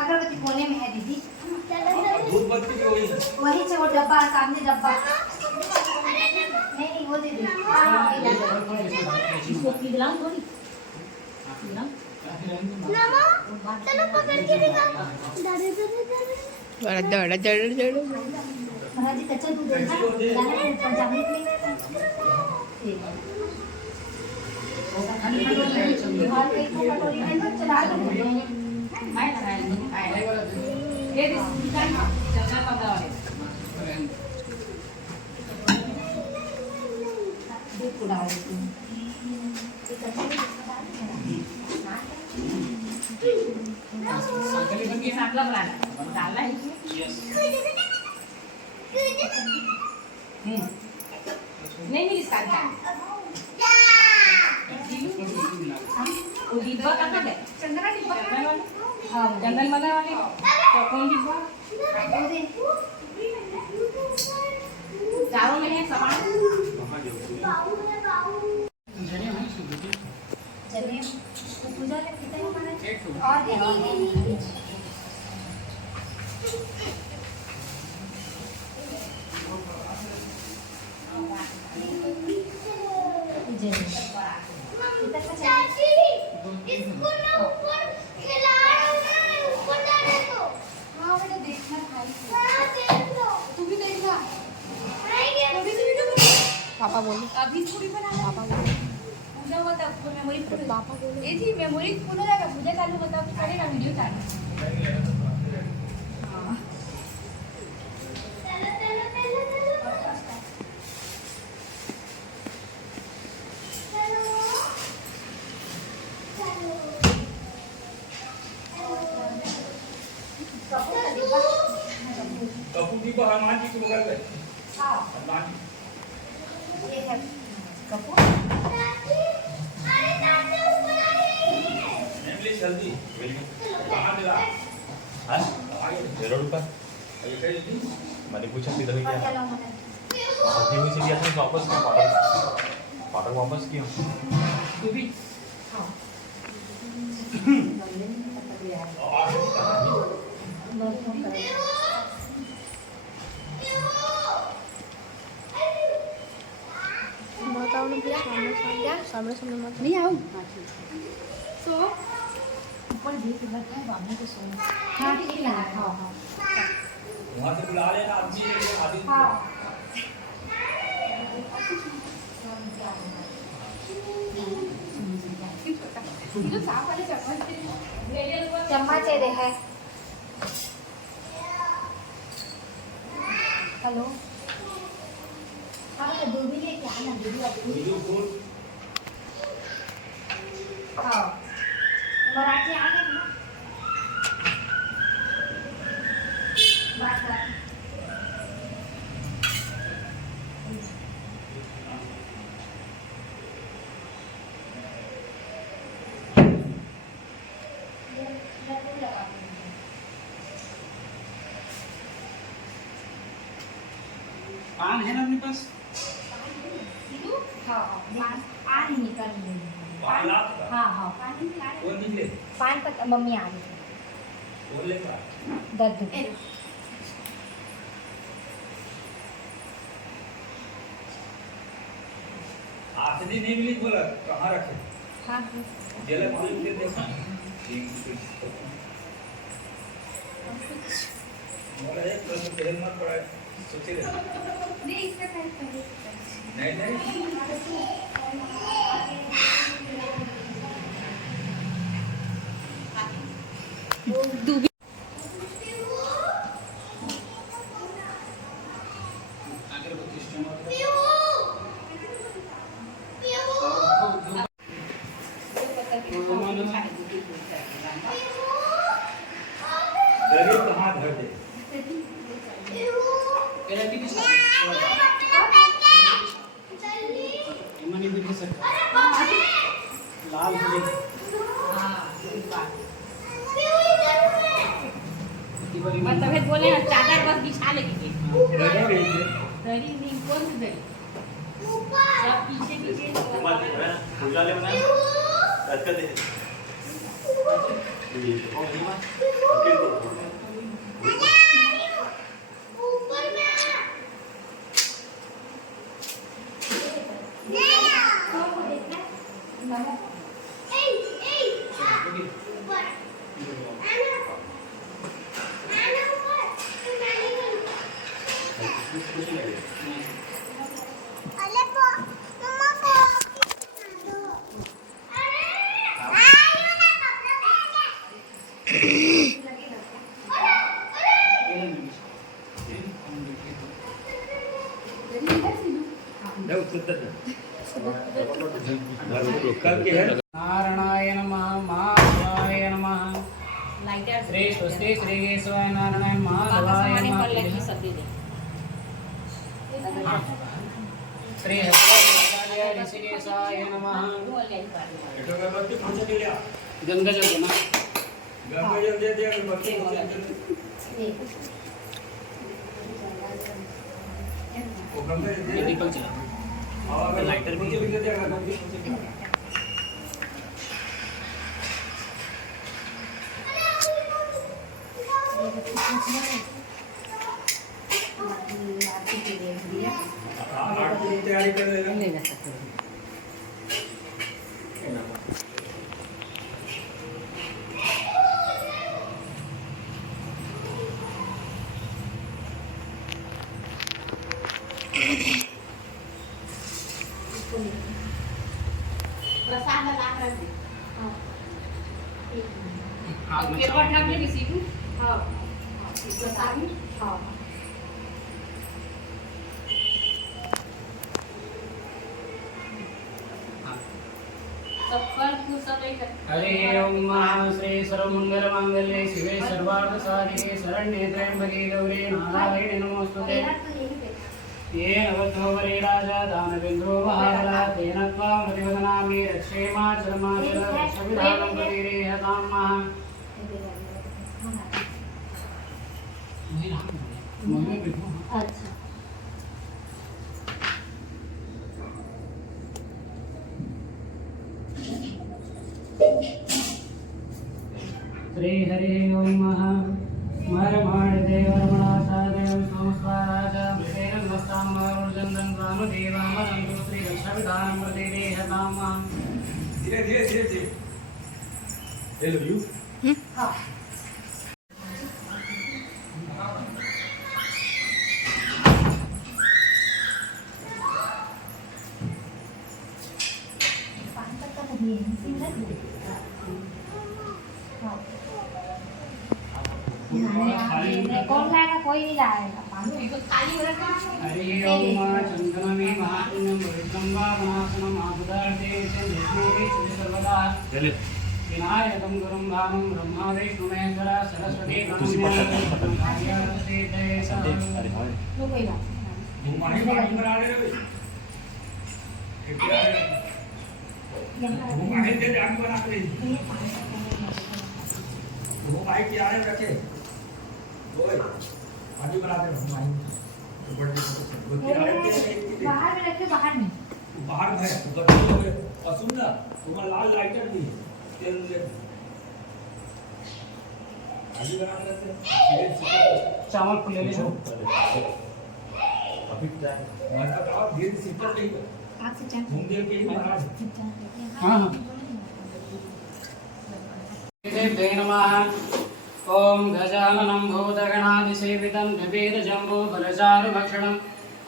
अगरबत्ती कोने में है दीदी। वही से वो डब्बा सामने डब्बा। नहीं वो दे दे। इसको पिघलाऊं थोड़ी। चलो पकड़ के निकाल। डर। महाराज कच्चा दूध है ना? पंजाबी में। कटोरी में चला दो। ये चंगा पका वाले। दूध को डाल देती हूँ। ये सागला बनाना डालना है इसमें। नहीं इसका वो डिब्बा कहाँ है? चंदना डिब्बा वाले। हाँ जंगल वाला वाले। तो कौन डिब्बा? चारों में है सामान। चलिए तो पूजा लगती है हमारा और इसको ना ऊपर खिला ऊपर डाले तो हाँ बेटा देखना भाई हाँ देख लो तू भी देखना अभी से वीडियो बना पापा बोले अभी थोड़ी बनाना पापा बोले पूजा हुआ तब मेमोरी फुल पापा बोले ये थी मेमोरी फुल हो जाएगा पूजा चालू होता है करेगा वीडियो चालू हाँ कपूर को हनुमान जी को बगल में हाँ हनुमान जी ये है कपूर नेमली जल्दी कहाँ मिला हाँ रोड पर मैंने पूछा किधर गया अभी हुई सीधी अपने वापस पाटर वापस किया तू भी हाँ बताओ ना प्लीज सामने मत नहीं आऊँ सो ऊपर भी लग है बाबू को सोना हाँ ठीक है हाँ हाँ वहाँ से बुला लेना आदमी हाँ चम्मच दे है हेलो हाँ दूध लेके आना दूध हाँ मराठी आ गए ना बात कर पान है ना अपने पास हाँ पानी निकल रही पान ला हाँ हाँ वो निकले पान तक मम्मी आ रही है वो ले पा दर्द आखिरी नहीं मिली बोला कहाँ रखे हाँ जेल में खोल के देखा बोला एक प्रश्न पहले मत पड़ा सोचे रहे नहीं इसका नहीं नहीं कहाँ धर दे लाल मतलब बोले चादर बस बिछा लेंगे दरी नहीं कौन सी दरी सब पीछे पीछे पूजा ले बना रखते हैं ये ओ नीमा ऊपर में नारायणाय नमः माधवाय नमः श्री स्वस्ति श्री केशवाय नारायण माधवाय नमः श्री हरिद्वाराय ऋषिकेशाय नमः गंगा जल देना ये दीपक चला लाइटर भी तैयारी कर लेगा प्रसाद ला कर दे हाथ में पेपर ढक ले किसी को हां प्रसाद में हां सब फल फूल सब लेकर हरि ओम महा श्री सर्वमंगल मांगल्ये शिवे सर्वार्थ साधिके शरण्ये त्र्यंबके गौरी नारायणी नमोस्तुते येन वद्धो वरीराजा दानवेन्द्रो महाबला तेन त्वां प्रतिवदनामि रक्षेमा चर्माचल रक्षविधानं प्रतिरेहतां महा अच्छा श्री हरि ओम महा मरमाणदेवरमणाचार्यं संस्वाराजा मृतेन नमस्तामरुजन्दं रामदेवामरन्तु श्री रक्षविधानं प्रतिरेहतां महा धीरे धीरे धीरे धीरे ले लो यू हां कौन लाएगा कोई नहीं लाएगा पानी तो खाली हो रखा हरि ओम चंदनमे महापुण्यं पवित्रं वा मनासनं आपुदार्थे चन्द्रस्मोहि सर्वदा चले विनायकं गुरुं भावं ब्रह्मा विष्णु महेश्वरा सरस्वती तुसी पटक अरे वो कोई बात पानी पानी बना ले रे पानी दे आग बना के वो माइक की आने रखे ओए पानी बना दे माइक तो बड़े बाहर में रखे बाहर में बाहर है बच्चे और सुन ना तुम्हारा लाल लाइटर भी तेल ले पानी बना देते चावल फूल ले लो अभी जाए मतलब आप धीरे सीटर नहीं हाथ से चाट घूम दे के ही महाराज हाँ हाँ देवे नमः ओम गजाननं भूतगणादिसेवितं द्विवेदजम्बूफलचारुभक्षणम्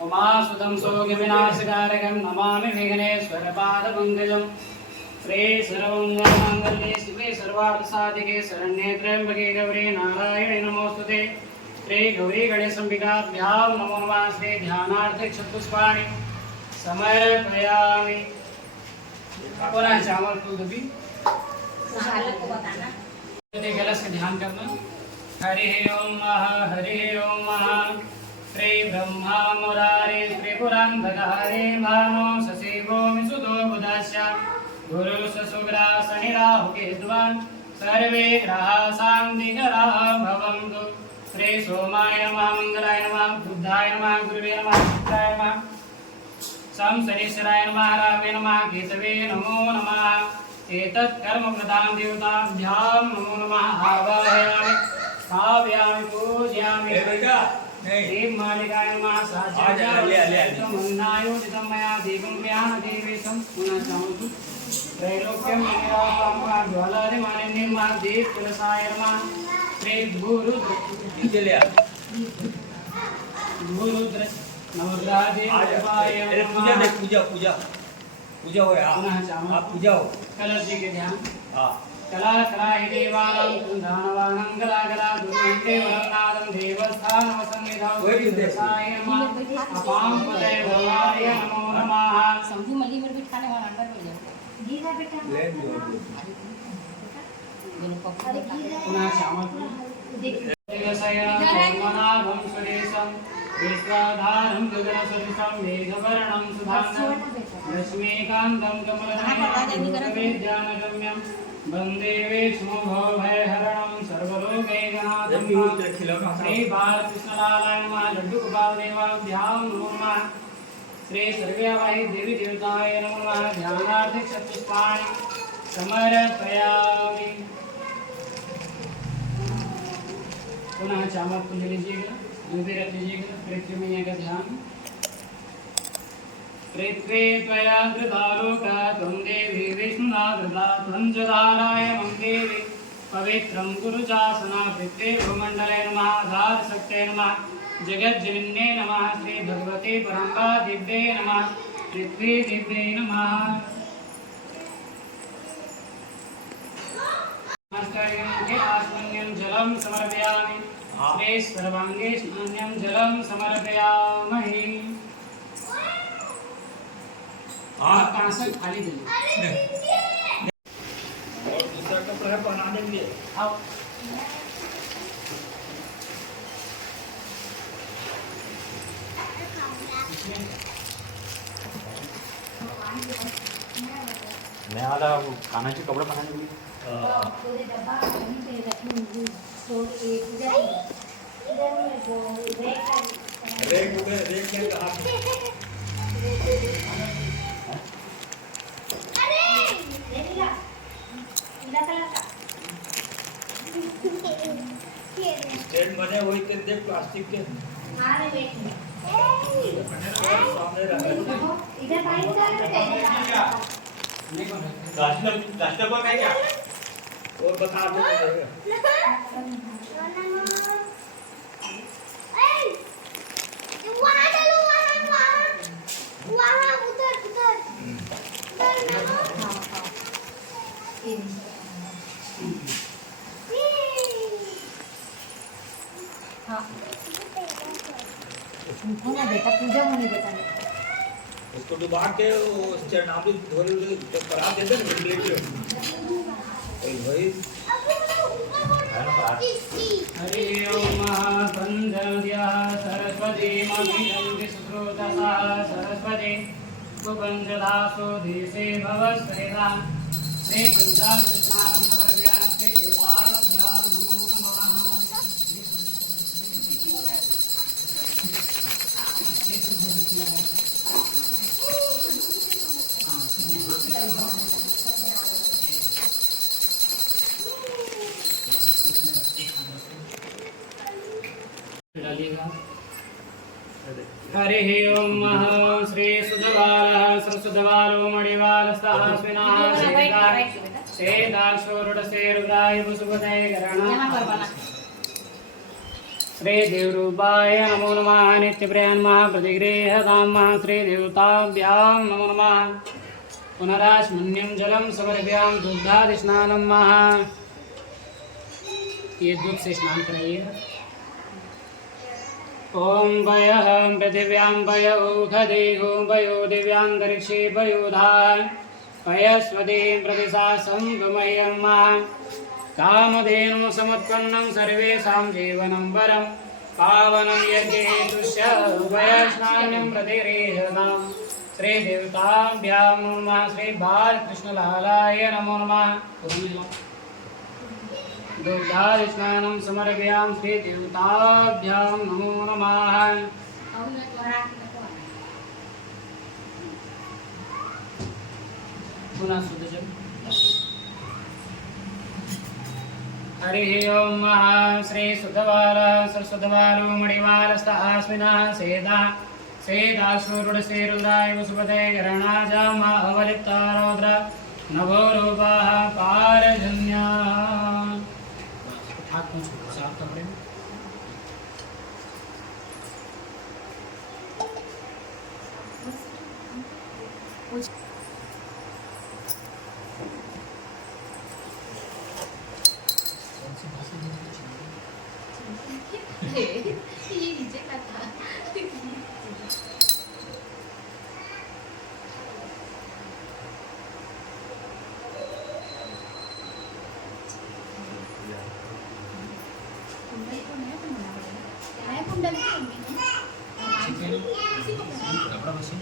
उमासुतं शोकविनाशकारकं नमामि विघ्नेश्वरपादपङ्कजं श्री सर्वमङ्गलमाङ्गल्ये शिवे सर्वार्थसाधिके शरण्ये त्र्यम्बके गौरी नारायणे नमोस्तुते श्री गौरी गणेशम्बिकाभ्यां नमो नमः श्री ध्यानार्थे चतुष्पाणि समर्पयामि पुनः चावल फूल दबी हालत को बताना गलत से ध्यान करना हरि ओम महा श्री ब्रह्मा मुरारे त्रिपुरांधकारे भानो सशिवो मिसुतो बुधस्य गुरु ससुग्रा शनि राहु केतुवान् सर्वे ग्रहाः शान्तिकराः भवन्तु श्री सोमाय नमः मंगलाय नमः बुद्धाय नमः गुरुवे नमः शुक्राय नमः सम शनीश्वराय नमः रावे नमः केतवे नमो नमः एतत् कर्म प्रदान देवताभ्यां नमो नमः आवाहयामि स्थापयामि पूजयामि देव मालिकाय नमः साज्जायोजितं मया देवं व्यान देवेशं पुनः चामतु त्रैलोक्यं निरासं ज्वालादिमालिन्यं देव कुलसाय नमः श्री भूरुद्र नवग्रहदेवाय पूजा देख पूजा पूजा पूजा हो पुनः चामतु आप पूजा हो कलश जी के ध्यान हाँ कला कलाहि देवानां कुन्धानवानां कलाकला दुर्गन्ते वरनादं देवस्थानं संविधाय नमः अपां पदे भवाय नमो नमः शंभू मल्ली में बिठाने वाला अंदर मिल जाए गीता बेटा ले दो पुनः चामतु देवसयनामनाभं सुरेशं विश्वाधारं गगनसदृशं मेघवर्णं सुधानं लक्ष्मीकान्तं कमलनयनं वन्दे विष्णुभवभयहरणं सर्वलोकैकनाथं श्री बालकृष्णलालाय नमः लड्डुगोपालदेवाभ्यां नमो नमः श्री सर्व्यावाहि देवी देवताय नमो नमः ध्यानार्थे चतुष्पाणि समर्पयामि पुनः चामर पूज लीजिएगा दूसरे रख लीजिएगा पृथ्वी मैया का ध्यान पृथ्वी त्वया कृतालोका त्वं देवी विष्णुना कृता त्वं च नारायणं देवी पवित्रं कुरु चासना पृथ्वी भूमण्डले नमः आधारशक्ते नमः जगज्जनन्ये नमः श्री भगवते परम्पा दिव्ये नमः पृथ्वी दिव्ये नमः नमस्कार्यं आस्मन्यं जलं समर्पयामि श्री सर्वांगे स्नान्यं जलं समर्पयामहि हाँ कहाँ से खाली दिल्ली और दूसरा कपड़ा है बना देंगे आओ मैं वाला वो खाना के कपड़े पहनने के लिए पूरे डब्बा कहीं पे रखी तो एक इधर में वो रेक में कहा नीला नीला कलर का स्टैंड बने हुए थे देख प्लास्टिक के मारे वेट में सामने रखे इधर पानी डाल के राष्ट्र को मैं क्या और बता दो होना बेटा पूजा होने देता है उसको डुबा के वो चरणामृत धोल तो करा देते ना प्लेट में भाई हरि ओम पंचद्या सरस्वती मभिजन्ति सुश्रुतसा सरस्वती कुपंचदासो देशे भवस्वेदा श्री पंचामृत स्नानं समर्पयामि श्री देवताभ्यां नमो नमः हरि ओम श्री सुधबालः सरस्वतबालो मणिबालस्तः स्विनः सेदाक्षोरुडसे रुद्राय वसुपते गणः श्री देवरूपाय नमो नमः नित्यप्रियाय नमः प्रतिगृह्यतां श्री देवताभ्यां नमो नमः पुनरास्मन्यं जलं समर्पयामि दुग्धादिस्नानं ये दूध से स्नान कराइएगा ओम वयः पृथिव्यां वय ऊखदेहो वयो दिव्यान्तरिक्षे वयोधान वयस्वतीं प्रतिशासं गुमयं कामधेनु समुत्पन्नं सर्वेषां जीवनं वरं पावनं यज्ञहेतुश्च वयस्नान्यं प्रतिगृह्यतां श्री देवताभ्यां नमः श्री बालकृष्णलालाय नमो नमः दुग्धादिस्नानं समर्पयामि श्री देवताभ्यां नमो नमः। पुनः शुद्ध जल। हरि ओम श्री शुद्धबाल सरस्वतबालो मणिवालस्त आस्मिनः सेदा सेदाशूरुडसेरुद्राय वसुपते गणाजामा अवलिप्ता रौद्र नभो रूपाः पारजन्याः। हाथ में साफ कपड़े में कपड़ा मशीन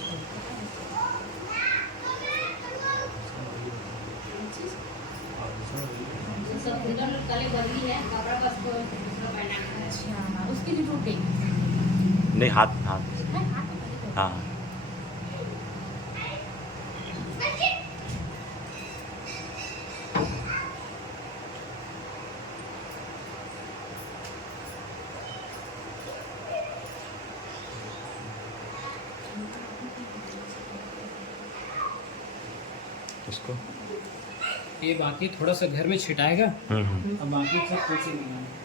उसकी भी टूट गई। नहीं, हाथ हाथ हाँ। उसको ये बाकी थोड़ा सा घर में छिटाएगा और बाकी सब खुद से बनाएगा।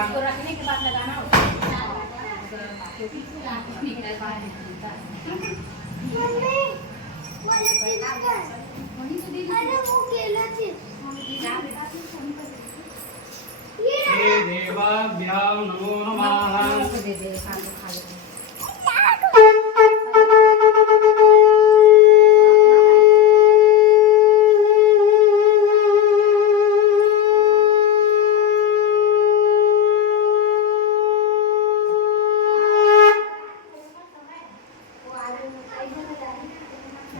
इसको रखने के बाद लगाना होता श्री देवाभ्यां नमो नमः।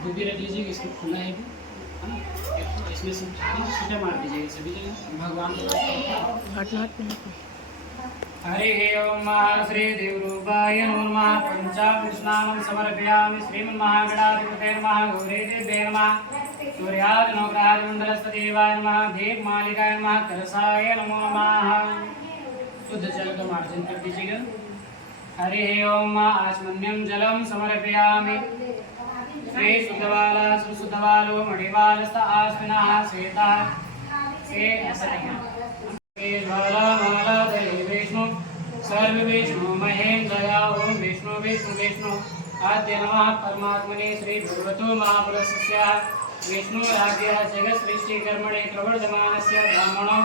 दूधी रख लीजिएगा, इसमें खुला है भी, है ना? इसमें से छींटा मार दीजिएगा सभी जगह भगवान के पास। हरि ओम श्री देवरूपाय नमः। पंचामृतस्नानं समर्पयामि श्रीमन्महागणाधिपतये नमः। गौरीदेव्ये नमः। सूर्यादिनवग्रहादिमण्डलस्पतिदेवाय नमः। दीपमालिकाय नमः। कलशाय नमो नमः। शुद्ध जल का मार्जन कर दीजिएगा। हरि ओम आचमन्यं जलं समर्पयामि श्री शुद्धबाला सुशुद्धबालो मणिवालस्त आस्मिनः श्वेता से ऐसा नहीं ज्वाला माला दे विष्णु सर्व विष्णु महेन्द्रया ओम विष्णु विष्णु विष्णु आद्य नमः परमात्मने श्री भगवतो महापुरुषस्य विष्णु राज्यः जगत् सृष्टि कर्मणे प्रवर्धमानस्य ब्राह्मणो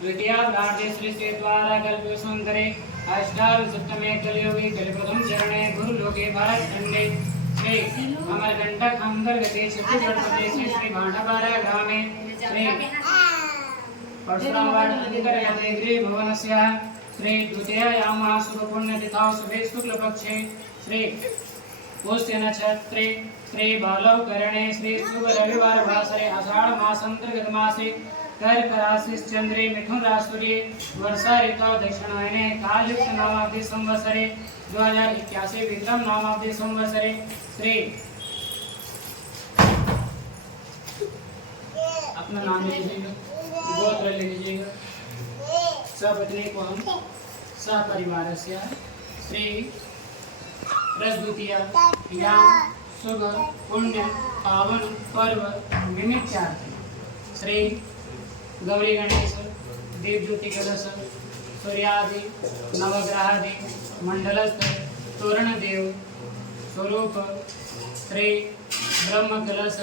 द्वितीयार्धे सृष्टि द्वारा कल्पसुन्दरे अष्टाविंशतमे कलियुगे कलिप्रथम चरणे गुरुलोके भारतखण्डे श्री अमरकंटक अंतर्गते छत्तीसगढ़ प्रदेश श्री भांडापारा ग्रामे श्री परशुरामवाड़ अंतर्गते गृह भवनस्य श्री द्वितीयायामः शुभपुण्यतिथौ शुभे शुक्लपक्षे श्री पुष्य नक्षत्रे श्री बालवकरणे श्री शुभ रविवार वासरे आषाढ़ मासांतर्गत मासे कर्क राशि चंद्रे मिथुन राशि वर्षा ऋतु दक्षिणायने कालयुक्त नामाब्दि संवत्सरे 2081 विक्रम नामाब्दि संवत्सरे श्री अपना नाम ले लीजिएगा, गोत्र ले लीजिएगा। सपत्नी को हम सपरिवार से श्री रसदुतिया या शुभ पुण्य पावन पर्व निमित्तार्थ श्री गौरी गणेश दीप ज्योति कलश सूर्यादि नवग्रहादि मंडलस्थ तोरण देव स्वरूप श्री ब्रह्म कलश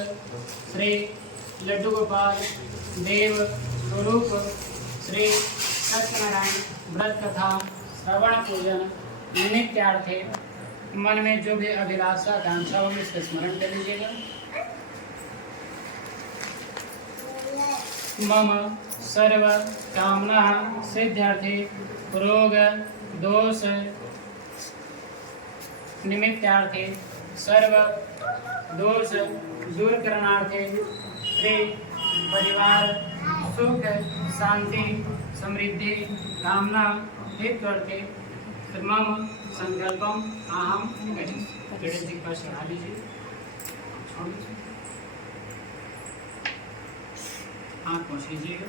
श्री लड्डू गोपाल देव स्वरूप श्री सत्यनारायण व्रत कथा श्रवण पूजन निमित्तार्थे मन में जो भी अभिलाषा आकांक्षा होगी इसका स्मरण कर लीजिएगा। मम सर्व कामना सिद्ध्यर्थे रोग दोष निमित्तार्थे सर्व दोष दूर करणार्थे श्री परिवार सुख शांति समृद्धि कामना हेतुर्थे मम संकल्पम अहम करिष्यामि। गणेश जी का चढ़ा लीजिए, छोड़ दीजिए, हाथ पोंछ लीजिएगा।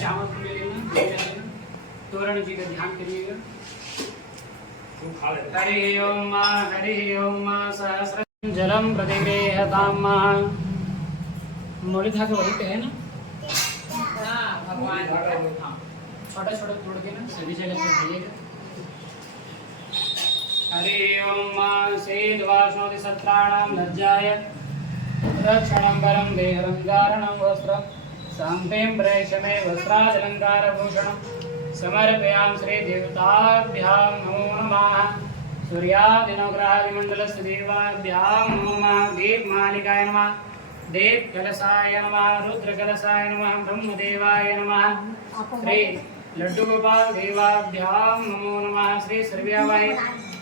चावल को ले लेना, ले लेना, तोरण जी का ध्यान करिएगा। हरि ओम सहस्रम जलम प्रतिगृह्यताम। मोड़ी धागे वही पे है ना? हाँ भगवान। हाँ छोटा छोटा तोड़ के ना सभी जगह पे दिएगा। हरि ओम सेद्वाशनोति सत्राणां लज्जाय रक्षणं वरं देहरं धारणं वस्त्रं शान्तिं प्रेषमे वस्त्रालङ्कारभूषणं समर्पयामि श्री देवताभ्यां नमो नमः। सूर्यादिनवग्रहादिमण्डलस्य देवाभ्यां नमो नमः। दीपमालिकाय नमः, देवकलशाय नमः, रुद्रकलशाय नमः, ब्रह्मदेवाय नमः। श्री लड्डूगोपाल देवाभ्यां नमो नमः। श्री सर्व्यावाय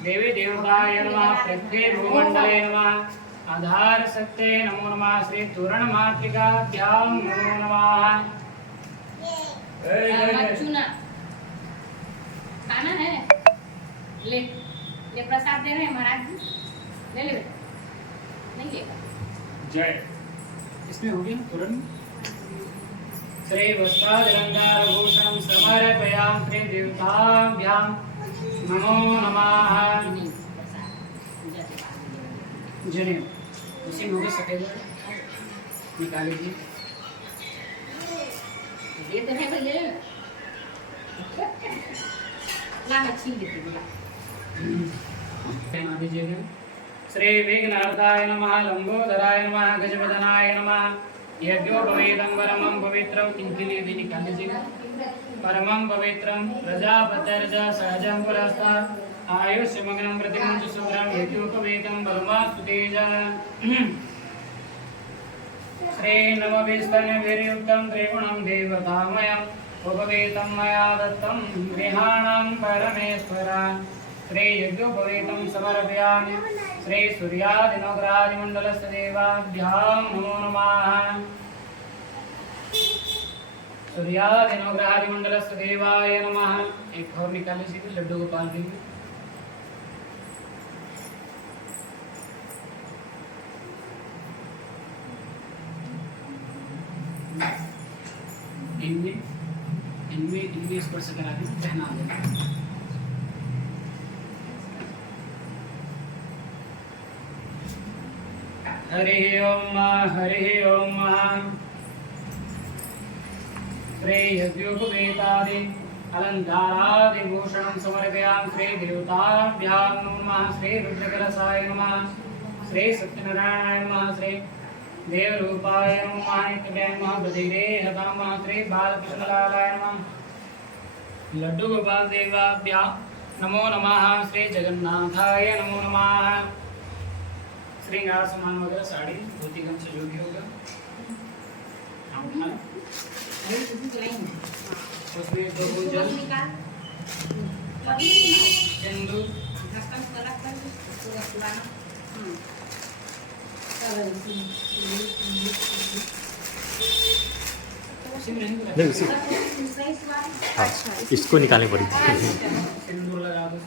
देवी देवताय नमः। पृथ्वी भूमण्डले नमः। आधार शक्ते नमो नमः। श्री तोरण मातृकाभ्यां नमो नमः। चुना खाना है, ले ले प्रसाद दे रहे हैं महाराज जी, ले ले बेटा, नहीं लेगा। जय। इसमें हो गया तोरण। श्री वस्त्रालङ्कारभूषणं समर्पयामि श्री देवताभ्यां नमो नमः। जने उसी में होगा सफेद निकाल लीजिए। ये तो है भैया, ला मैं छीन देती हूँ, ला। बना दीजिएगा। श्री विघ्नहर्ताय नमः, लंबोदराय नमः, गजवदनाय नमः। यज्ञोपवेदं परमं पवित्रं, इनके लिए भी निकाल लीजिएगा। परमं पवित्रं प्रजापतिर्ज सहजं पुरस्तात् आयुष्यमग्नं प्रतिमुञ्च शुभ्रं यज्ञोपवेदं बलमास्तु तेजः। श्री नवविस्तनभिर्युक्तं त्रिगुणं देवतामयम् उपवेतं मया दत्तं गृहाणां परमेश्वर। श्री यज्ञोपवेतं समर्पयामि श्री सूर्यादिनवग्रहादिमण्डलस्य देवाभ्यां नमो नमः। सूर्यादिनवग्रहादिमण्डलस्य देवाय नमः। एक और निकाल लीजिए लड्डू गोपाल जी। इनमें स्पर्श करा के पहना देना। हरि ओम हरि ओम। श्री यज्ञोपवेतादि अलङ्कारादिभूषणं समर्पयामि श्री देवताभ्यां नमः। श्री रुद्रकलशाय नमः, श्री सत्यनारायणाय नमः, श्री देवरूपाय नमः, नित्याय नमः, प्रतिगृह्यतां नमः, श्री बालकृष्णलालाय नमः। लड्डू गोपाल देवाभ्यां नमो नमः। श्री जगन्नाथाय नमो नमः। श्रृंगार सामान वगैरह साड़ी धोती गमछा जो भी होगा उसमें 2 बूंद जल, सिंदूर, नहीं उसी हाँ इसको निकालनी पड़ेगी। सिंदूर लगा दो।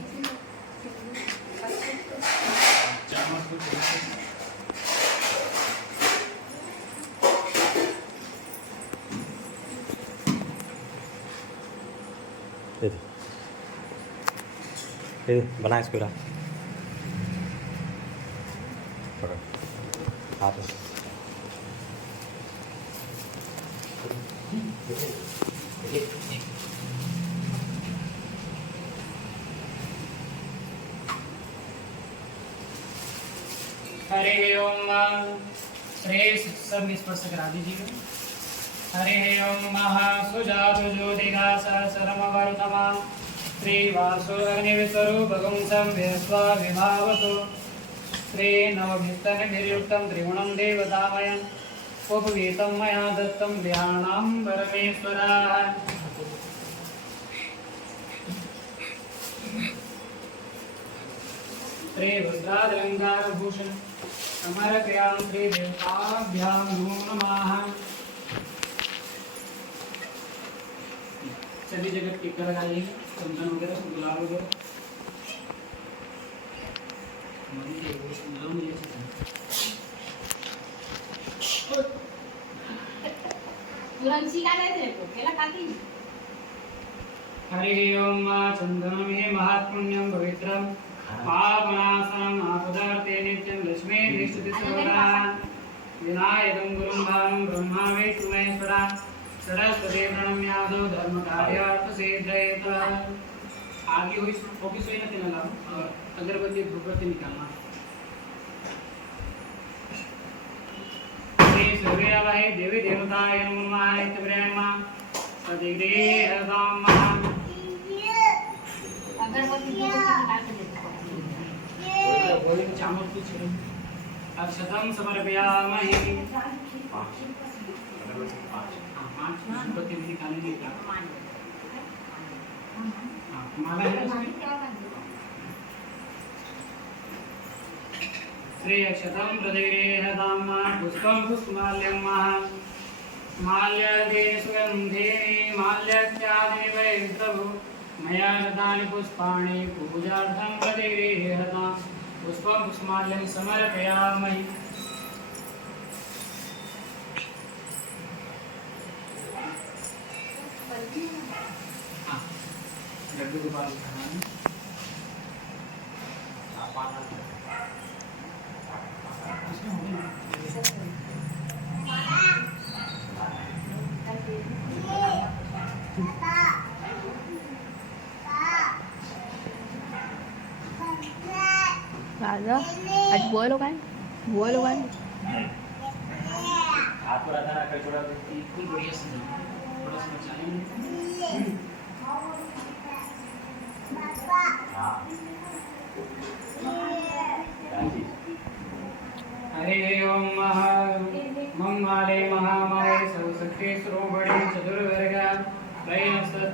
बना इसको रहा हाथ में। हरे ओम। श्री सब स्पर्श करा दीजिएगा। हरे ओम सुजातु ज्योतिका सहस्रम वर्तमा श्री वासो अग्निस्वरूपगं संवेस्वा विभावतो श्री नवभित्तनिर्युक्तं त्रिगुणं देवतामयम् उपवीतं मया दत्तं व्याणां परमेश्वराः श्री वज्रालंकारभूषण समर्पयां श्री देवताभ्यां नमो नमः। सभी जगह टीका लगाइए, चंदन वगैरह गुलाब वगैरह तुरंसी का नहीं थे तो केला खाती हरि ओम चंदनम हे महात्पुण्यं पवित्रं पापनाशनं आपदार्थे नित्यं लक्ष्मी निष्ठिति सर्वदा विनायकं गुरुं भावं ब्रह्मा विष्णु महेश्वरा सरस्वती प्रणम्यादो धर्म कार्यार्थ सिद्धयेत। आगे हुई ऑफिस हुई ना तेनाला अगरबत्ती धूपबत्ती निकालना। श्री सर्वेरावाय देवी देवताय नमो नमः इत्यब्रह्मा सदिग्रेहदाम अगरबत्ती को निकाल के देते बोले चामल की छिड़ी अक्षतम समर्पयामहि। अगरबत्ती निकालने की क्या माला है श्री अक्षतम प्रदिग्रेहदाम पुष्पं पुष्पमाल्यं माल्यादे सुगंधे माल्याख्यादे वै प्रभु मया दत्तानि पुष्पाणि पूजार्थं प्रतिगृह्यतां पुष्पं पुष्पमाल्यं समर्पयामि। लड्डू गोपाल राजा आज बुआ लोग आए हाथ पर आता है कल थोड़ा बिल्कुल बढ़िया से थोड़ा सा मचाएंगे। हरि ओम मंगले महामाये सर्वशक्ति स्वरूपिणी चतुर्वर्गा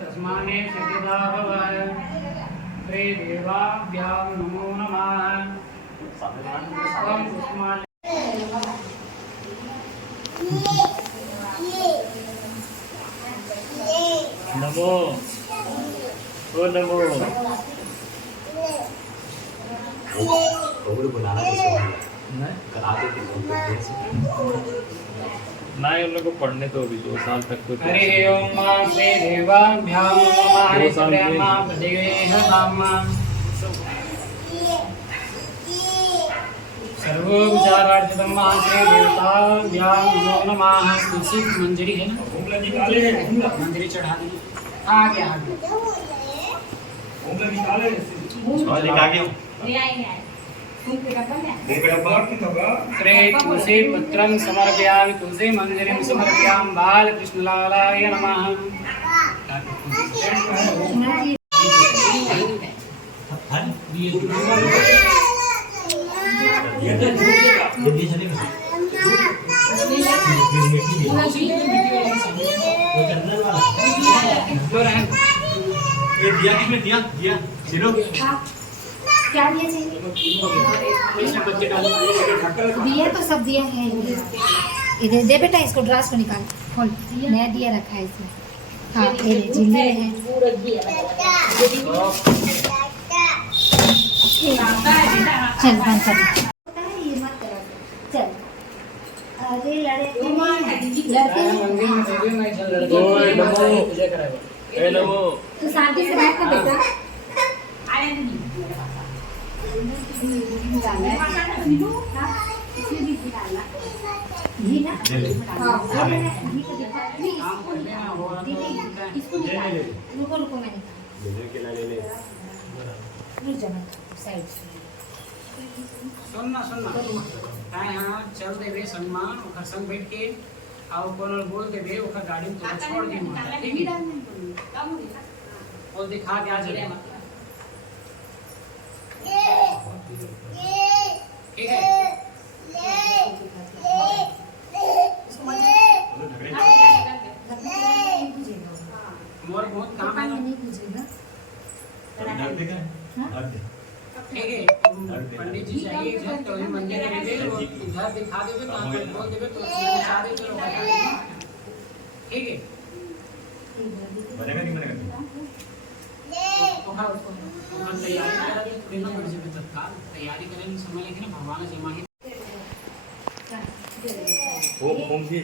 तस्माने सिद्धिदा भवाय श्री देवाभ्यां नमो नमः। नमो ओ नमो बुलाना ना उन लोग को पढ़ने तो अभी 2 साल तक तो हरि ओम श्री देवाभ्यां नमः प्रतिगृह्यताम् सर्वोपचारार्चितं श्री देवताभ्यां नमो नमः। तुलसी मंजरी है ना मंजरी चढ़ा दी आगे आगे ले आएंगे श्री तुलसी पत्रं समर्पयामि तुलसी मंजरीं समर्पयामि बालकृष्णलालाय नमः। दिया सिरो क्या दिया चाहिए? दिया तो सब दिया है। इधर दे बेटा, इसको ड्रास को निकाल खोल। नया दिया रखा है इसमें। हाँ ये जिंदगी है। चल बंद कर। ये मत करो। चल। अरे लड़के तू शांति से बैठ कर बेटा। आया नहीं घी ना हाँ रुको रुको मैंने रुक जाना साइड से सुनना काय हाँ चल देवे सम्मान ओकर संग बैठ के आओ कोनो बोल देवे ओकर गाड़ी में तो छोड़ दी मां ठीक है और दिखा क्या चले ठीक है मोर बहुत काम है ठीक है पंडित जी चाहिए इधर तो ही मंदिर में दे वो इधर दिखा देवे तो आप बोल देवे तो दिखा दे चलो ठीक है बनेगा नहीं बनेगा तो हाँ उसको हम तैयारी करा दे थोड़ी ना बड़ी से तत्काल तैयारी करें समय लेके ना भगवान से माही ओम जी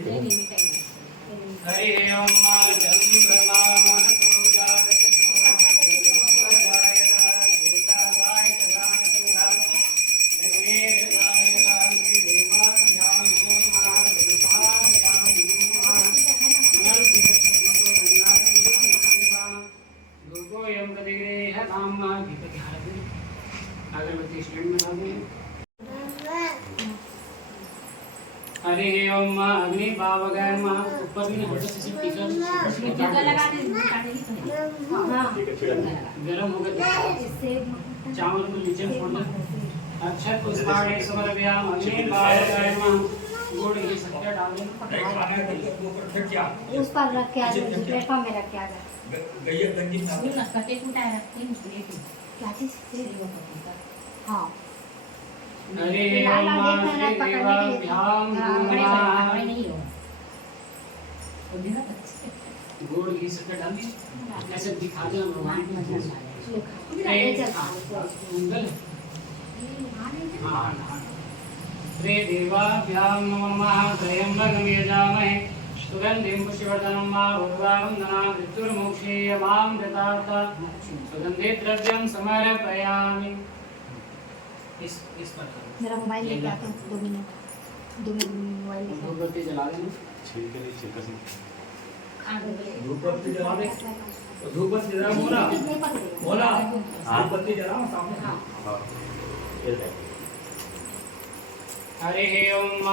हरि ओम चंद्रमा मनसो जाततो गाय गोता गाय चलान सिंहम देवीर गाय देवा ध्यान नमः देवा ध्यान नमः नल तिगतो गंगा लोगो यम कदिरे है नाम गीत ध्यान दे अगरबत्ती स्टैंड में लगा दे हरि ओम अग्नि भावगाय मा ऊपर भी होता से टीका लगा दे काटे ही हां गरम हो गया चावल को नीचे फोड़ना अच्छा पुष्पाणे समर्पयाम अग्नि भावगाय मा गुड़ ये सब क्या डाल खाना के ऊपर फेंक क्या उस पर रख के आ जाए प्लेटफॉर्म में रख के आ जाए गैया गंजी ये ना कटे कुटाए रखते हैं प्लेट क्या चीज से वो पकड़ता हाँ हरि ओम श्री देवाभ्याम नमः बड़े नहीं हो तो देखा गुड़ घी सब डाल दी ऐसे दिखा दे भगवान मंगल श्री देवाभ्याम नमः त्रयंबकं यजामहे सुगंधिं पुष्टिवर्धनं मा उर्वारुन्धना मृत्युर्मोक्षीय मां ददात सुगंधि द्रव्यं समर्पयामि इस पर मेरा मोबाइल लेके आता हूँ 2 मिनट मोबाइल लेके धूपबत्ती जला देना छिलके नहीं छिलका से धूपबत्ती जला दे धूपबत्ती जला मोला मोला धूपबत्ती जलाओ सामने हां ये है हरि ओम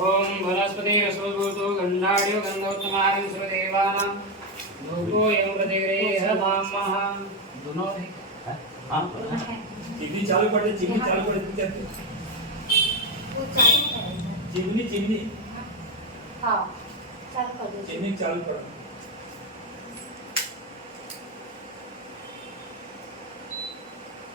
ओम वनस्पति रसोभूतो गंधाढ्यो गंधोत्तमानं सुरदेवानां धूपो यं प्रतिगृह्य धामः दोनों हां चिमनी चालू कर दे चिमनी चालू कर दे वो चालू करेगा चिमनी चिमनी हाँ चालू कर दो चिमनी चालू कर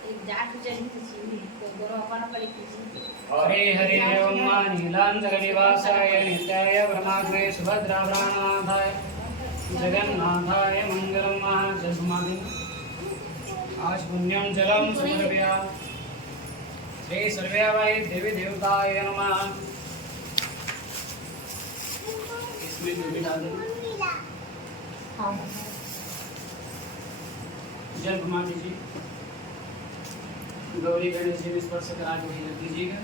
एक जाट चली थी तो दोनों अपन पड़े किसी हरे हरे ओम नीलांचलनिवासाय नित्याय ब्रह्माग्ने सुभद्राभ्राणानाथाय जगन्नाथाय मंगलम महाजगमादि आज पुण्यम जलम समर्पया श्री सर्वयावाय देवी देवताय नमः इसमें जो भी डाल दें हाँ जल घुमा दीजिए गौरी गणेश जी स्पर्श करा के रख दीजिएगा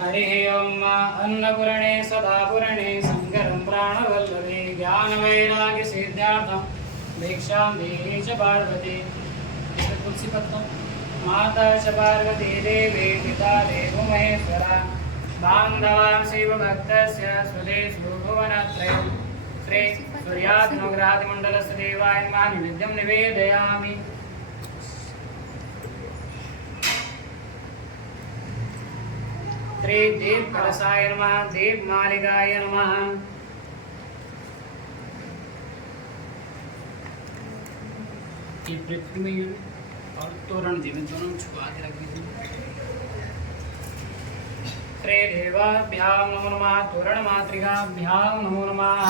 हरि ओम अन्नपूर्णे सदापूर्णे शंकरं प्राणवल्लभे ज्ञान वैराग्य सिद्धार्थं भिक्षां देहि च पार्वती तुलसी पत्ता माता च पार्वती देवी पिता देवो महेश्वरा बान्धवां शिवभक्तस्य स्वदेशो भुवनत्रयं श्री सूर्यात्मग्रादिमण्डलस्य देवाय नमः नैवेद्यं निवेदयामि श्री देव कलशाय नमः देव मालिकाय नमः ये पृथ्वी में है और तोरण जीवन दोनों छुपा के रख दीजिए श्री देवाभ्यां नमो नमः तोरण मातृकाभ्यां नमो नमः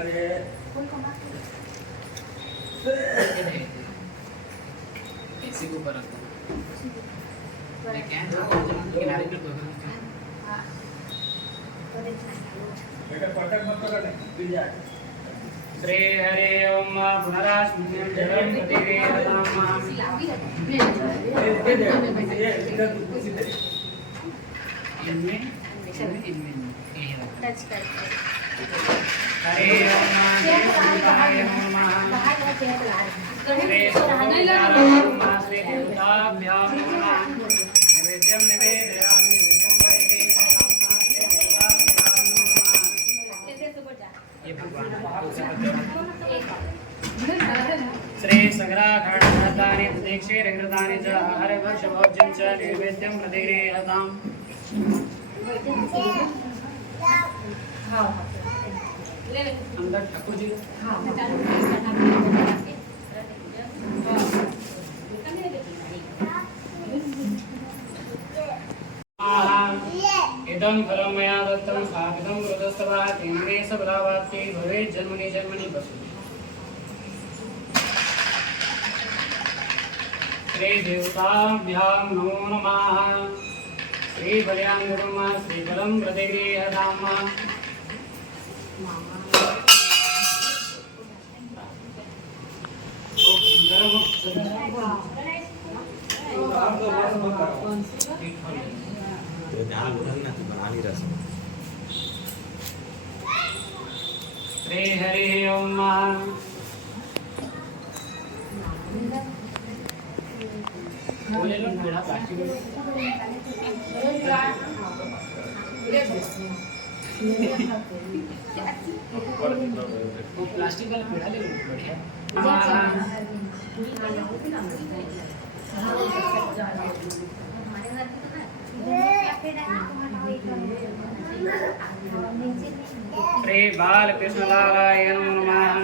अरे ऐसे को पर किनारे पे बेटा पटक मत पकड़ गिर जाए श्री हरे ओम पुनरास्मृत्यं जलं प्रतिवेदयामः ये इधर कुर्सी दे इनमें टच करके हरे ओम देवाय नमः श्री सोमनारायण श्री देवताभ्यां नमः नैवेद्यं निवेदयामि ये भगवान प्रतीक्षेरघृतानि च आहारभक्षभोज्यं च नैवेद्यं प्रतिगृह्यताम् अंदर ठाकुर जी इदं फलं मया दत्तं स्थापितं वृतस्तवः तेन मे सबलावाप्ति भवेत् जन्मनि जन्मनि पशु श्री देवताभ्यां नमो नमः श्री बल्यां नमः श्री फलं प्रतिगृह्यताम् श्री हरि ओम बोले लो थोड़ा प्लास्टिक प्लास्टिक वाला पेड़ा ले लो श्री बालकृष्ण लालाय नमः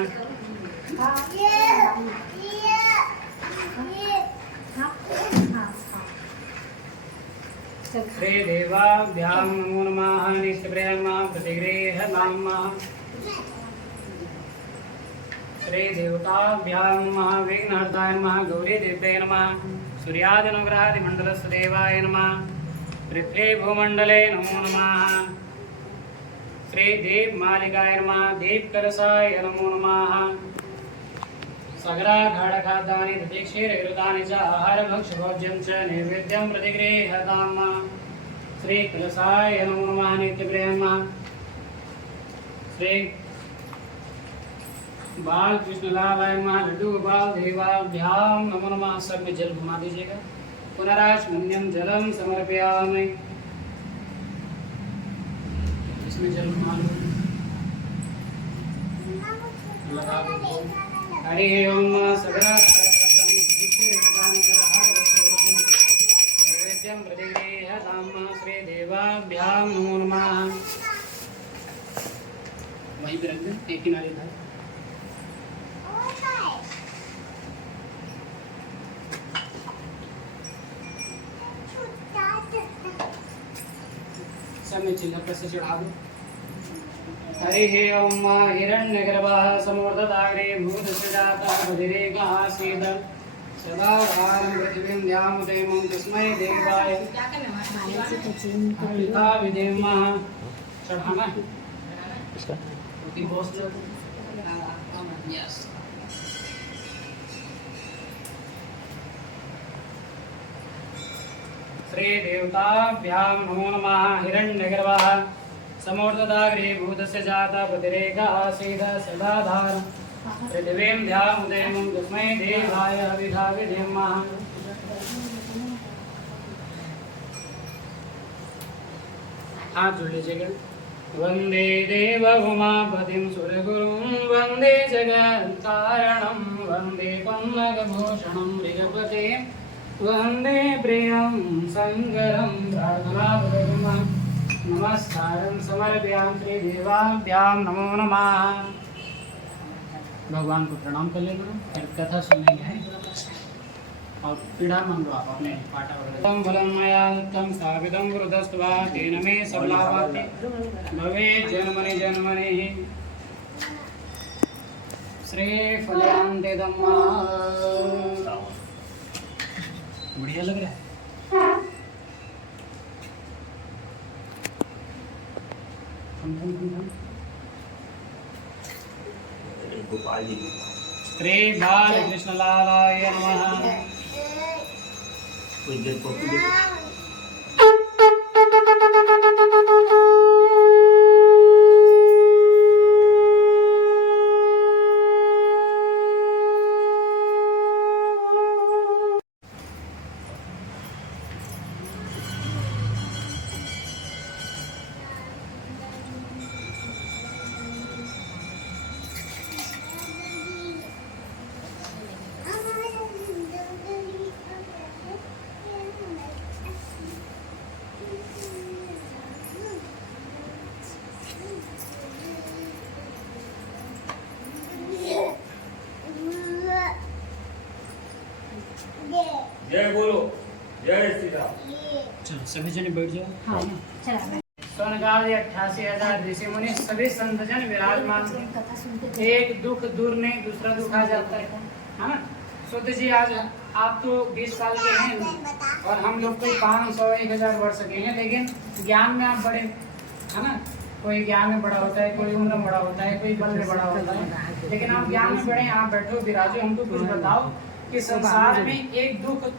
श्री देवाभ्यां नमो नमः निष्प्रेमा प्रतिगृह्यताम् श्री देवताभ्यां नमः विघ्नहर्ताय नमः गौरी देव्यै नमः सूर्यादिनुग्रहादिमण्डलस्य देवाय नमः पृथ्वी भूमण्डले नमो नमः श्री देव मालिकाय नमः दीपकलशाय नमो नमः सगरा घाड़खाद्यानि प्रतीक्षेरघृतानि च आहारभक्षभोज्यं च नैवेद्यं प्रतिगृह्यताम् श्री कलशाय नमो नमः नित्यप्रेमा श्री बाल कृष्णलालाय नमः लड्डू गोपाल देवाभ्यां नमो नमः। सब में जल घुमा दीजिएगा। पुनराचमन्यं जलम समर्पयामि। इसमें जल घुमा लो, लगा दो। हरि ओम सगरा नैवेद्यं प्रतिगृह्यताम् श्री देवाभ्यां नमो नमः। वहीं पे रख दें, एक किनारे था। सब में चिल्ला पर से चढ़ा दो। हरिः ओम हिरण्यगर्भः समूर्धताग्रे भूतसजातः बधिरेकासीत् सदा धारं पृथिवीं ध्यामुदेमं तस्मै देवाय पिता विदेमः। चढ़ाना है इसका यस। श्री देवताभ्यां नमो नमः। हिरण्यगर्भः समूर्धताग्रे भूतस्य जातः बधिरेकः आसीत् सदा धारं पृथिवीं ध्यामुदेमं तस्मै देवाय हविषा विधेमः। हाथ जोड़ लीजिएगा। वंदे देव उमापतिं सुरगुरुं वंदे जगत्कारणं वंदे पन्नगभूषणं मृगपतिं वंदे प्रियं शंकरं प्रार्थनापदं नमस्कारं समर्पयामि। श्री देवाभ्यां नमो नमः। भगवान को प्रणाम कर लेना, फिर कथा सुनेंगे और पीड़ा मंगो आप अपने पाटा वगैरह। फलं मया दत्तं स्थापितं वृतस्त्वा तेन मे सबलावाप्ति भवेत् जन्मनि जन्मनि। श्री फल्यान्तेदं बढ़िया लग रहा है। गोपाल जी श्री बाल कृष्ण लालाय नमः। कुछ देर पप्पू देखो। जय बोलो, जय श्री राम। चलो सभी जने बैठ जाओ। हाँ चला स्वर्गादि 88,000 ऋषि मुनि सभी संतजन विराजमान हैं। एक दुख दूर नहीं, दूसरा दुख आ जाता है ना। सुध जी आज आप तो 20 साल के हैं और हम लोग कोई 500 1000 वर्ष के हैं, लेकिन ज्ञान में आप बड़े है ना। कोई ज्ञान में बड़ा होता है, कोई उम्र में बड़ा होता है, कोई बल में बड़ा होता है, लेकिन आप ज्ञान में बड़े। आप बैठो विराजो, हमको कुछ बताओ कि संसार में एक दुख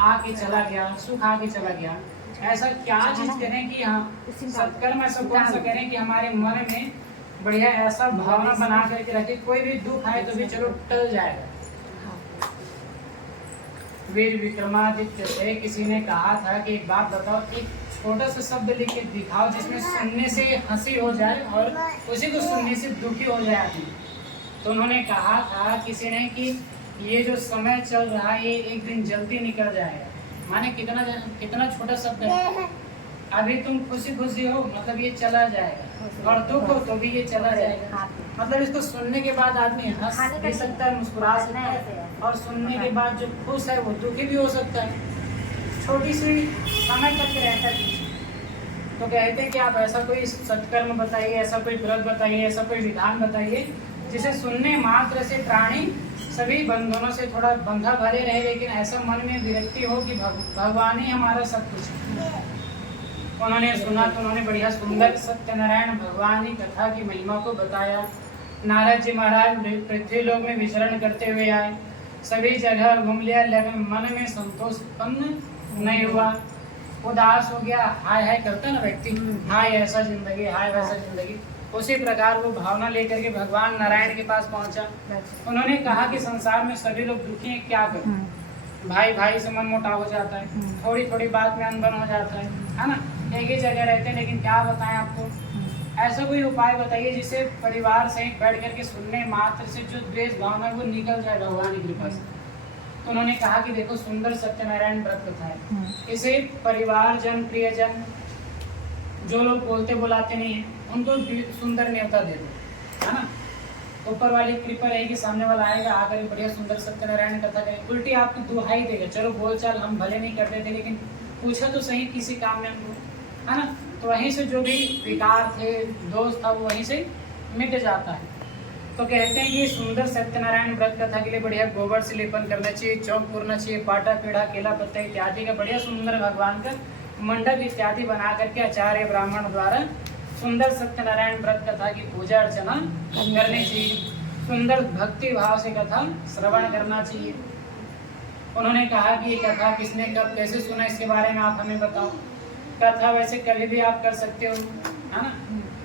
आके चला गया, सुख आके चला गया, ऐसा क्या चीज करें कि हाँ सत्कर्म ऐसा कौन सा करें कि हमारे मन में बढ़िया ऐसा भावना बना करके रखे, कोई भी दुख आए तो भी चलो टल जाएगा। वीर विक्रमादित्य से किसी ने कहा था कि एक बात बताओ, एक छोटा सा शब्द लिख के दिखाओ जिसमें सुनने से हंसी हो जाए और उसी को सुनने से दुखी हो जाए आदमी। तो उन्होंने कहा था किसी ने कि ये जो समय चल रहा है ये एक दिन जल्दी निकल जाएगा। माने कितना छोटा शब्द है। अभी तुम खुशी खुशी हो मतलब ये चला जाएगा, और दुख हो तो भी ये चला जाएगा। मतलब इसको सुनने के बाद आदमी हंस भी सकता है, मुस्कुरा सकता है, और सुनने के बाद जो खुश है वो दुखी भी हो सकता है। छोटी सी समय तक रहता है। तो कहते हैं कि आप ऐसा कोई सत्कर्म बताइए, ऐसा कोई व्रत बताइए, ऐसा कोई विधान बताइए जिसे सुनने मात्र से प्राणी सभी बंधनों से थोड़ा बंधा भरे रहे, लेकिन ऐसा मन में विरक्ति हो कि भगवान ही हमारा सब कुछ है। उन्होंने सुना तो उन्होंने बढ़िया सुंदर सत्यनारायण भगवान की कथा की महिमा को बताया। नारद जी महाराज पृथ्वी लोक में विचरण करते हुए आए, सभी जगह घूम लिया, लेकिन मन में संतोष उत्पन्न नहीं हुआ। उदास हो गया, हाय हाय करता ना व्यक्ति, हाय ऐसा जिंदगी, हाय वैसा जिंदगी। उसी प्रकार वो भावना लेकर के भगवान नारायण के पास पहुंचा। उन्होंने कहा कि संसार में सभी लोग दुखी हैं, क्या करें। भाई भाई से मन मोटाव हो जाता है, थोड़ी थोड़ी बात में अनबन हो जाता है ना। एक ही जगह रहते हैं, लेकिन क्या बताएं आपको, ऐसा कोई उपाय बताइए जिससे परिवार सहित बैठ करके सुनने मात्र से जो द्वेष भावना वो निकल जाए भगवान की कृपा से। तो उन्होंने कहा कि देखो सुंदर सत्यनारायण व्रत कथा है, इसे परिवार जन प्रियजन जो लोग बोलते बुलाते नहीं है उनको सुंदर न्योता दे दो, है ना। ऊपर वाली कृपा रहेगी, सामने वाला आएगा आकर बढ़िया सुंदर सत्यनारायण कथा करें, उल्टी आपकी दुहाई देगा। चलो बोलचाल हम भले नहीं करते थे, लेकिन पूछा तो सही किसी काम में हमको, है ना। तो वहीं से जो भी विकार थे, दोष था, वो वहीं से मिट जाता है। तो कहते हैं कि सुंदर सत्यनारायण व्रत कथा के लिए बढ़िया गोबर से लेपन करना चाहिए, चौक पूरना चाहिए, पाटा पेड़ा केला पत्ता इत्यादि का बढ़िया सुंदर भगवान का मंडप इत्यादि बना करके आचार्य ब्राह्मण द्वारा सुंदर सत्यनारायण व्रत कथा की पूजा अर्चना करनी चाहिए। सुंदर भक्ति भाव से कथा श्रवण करना चाहिए। उन्होंने कहा कि ये कथा किसने कब कैसे सुना, इसके बारे में आप हमें बताओ। कथा वैसे कभी भी आप कर सकते हो, है ना,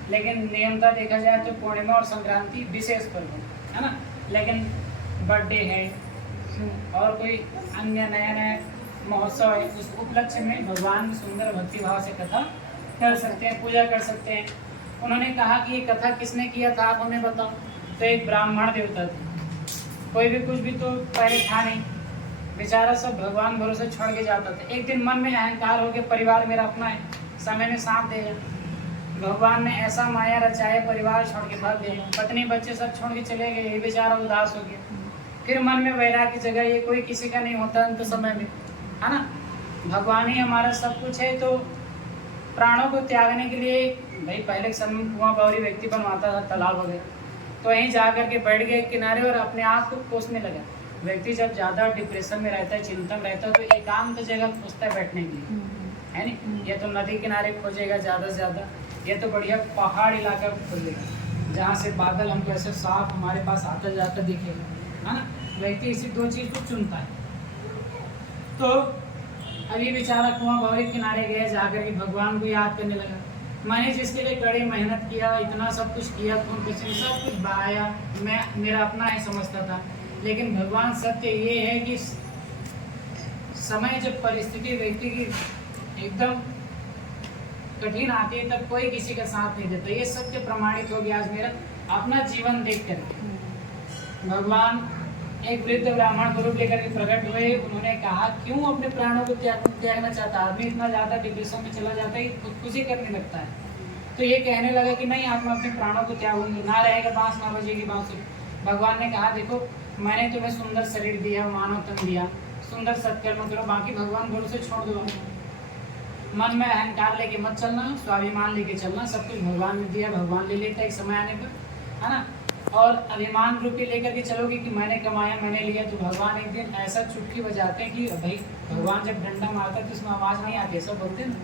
लेकिन नियमता देखा जाए तो पूर्णिमा और संक्रांति विशेष पर्व है ना। लेकिन बर्थडे है और कोई अन्य नया नया महोत्सव है, उस उपलक्ष्य में भगवान की सुंदर भक्ति भाव से कथा कर सकते हैं, पूजा कर सकते हैं। उन्होंने कहा कि ये कथा किसने किया था आप हमें बताओ। तो एक ब्राह्मण देवता थे, कोई भी कुछ भी तो पहले था नहीं, बेचारा सब भगवान भरोसे छोड़ के जाता था। एक दिन मन में अहंकार हो गया, परिवार मेरा अपना है, समय में साथ देगा। भगवान ने ऐसा माया रचाया, परिवार छोड़ के भाग गया, पत्नी बच्चे सब छोड़ के चले गए, ये बेचारा उदास हो गया। फिर मन में वैराग्य की जगह ये कोई किसी का नहीं होता अंत समय में, है ना। भगवान ही हमारा सब कुछ है। तो प्राणों को त्यागने के लिए भाई पहले के समय में कुआं बावरी व्यक्ति बनवाता था, तालाब वगैरह, तो वहीं जा करके बैठ गए किनारे और अपने आप को कोसने लगा। व्यक्ति जब ज़्यादा डिप्रेशन में रहता है, चिंतन रहता है, तो एकांत जगह खोजता है बैठने के लिए, है नहीं। ये तो नदी किनारे खोजेगा ज़्यादा से ज़्यादा, ये तो बढ़िया पहाड़ इलाका खोजेगा जहाँ से बादल हमको ऐसे साफ हमारे पास आता जाता दिखेगा, है ना। व्यक्ति इसी दो चीज़ को चुनता है। तो अभी बेचारा कुआं बावरी किनारे गया, जाकर के भगवान को याद करने लगा। मैंने जिसके लिए कड़ी मेहनत किया, इतना सब कुछ किया, खून पसीने सब कुछ बहाया, मैं मेरा अपना ही समझता था। लेकिन भगवान सत्य ये है कि समय जब परिस्थिति व्यक्ति की एकदम कठिन आती है, तब कोई किसी का साथ नहीं देता। ये सत्य प्रमाणित हो गया आज मेरा अपना जीवन देख करके। भगवान एक वृद्ध ब्राह्मण को रूप लेकर के प्रकट हुए। उन्होंने कहा क्यों अपने प्राणों को त्यागना चाहता है। आदमी इतना ज़्यादा डिप्रेशन में चला जाता है कि खुदकुशी करने लगता है। तो ये कहने लगा कि नहीं, आज मैं अपने प्राणों को त्यागूंगी, ना रहेगा बांस ना बजेगी बांसुरी। भगवान ने कहा देखो, मैंने तुम्हें सुंदर शरीर दिया, मानव तन दिया, सुंदर सत्कर्म करो, बाकी भगवान भरोसे छोड़ दो। मन में अहंकार लेके मत चलना, स्वाभिमान लेके चलना, सब कुछ भगवान ने दिया, भगवान ले लेता है एक समय आने पर, है ना। और अभिमान रूपी लेकर के चलोगे कि मैंने कमाया, मैंने लिया, तो भगवान एक दिन ऐसा चुटकी बजाते हैं कि भाई भगवान जब डंडा मारता है तो उसमें आवाज़ नहीं आती है, सब बोलते हैं ना।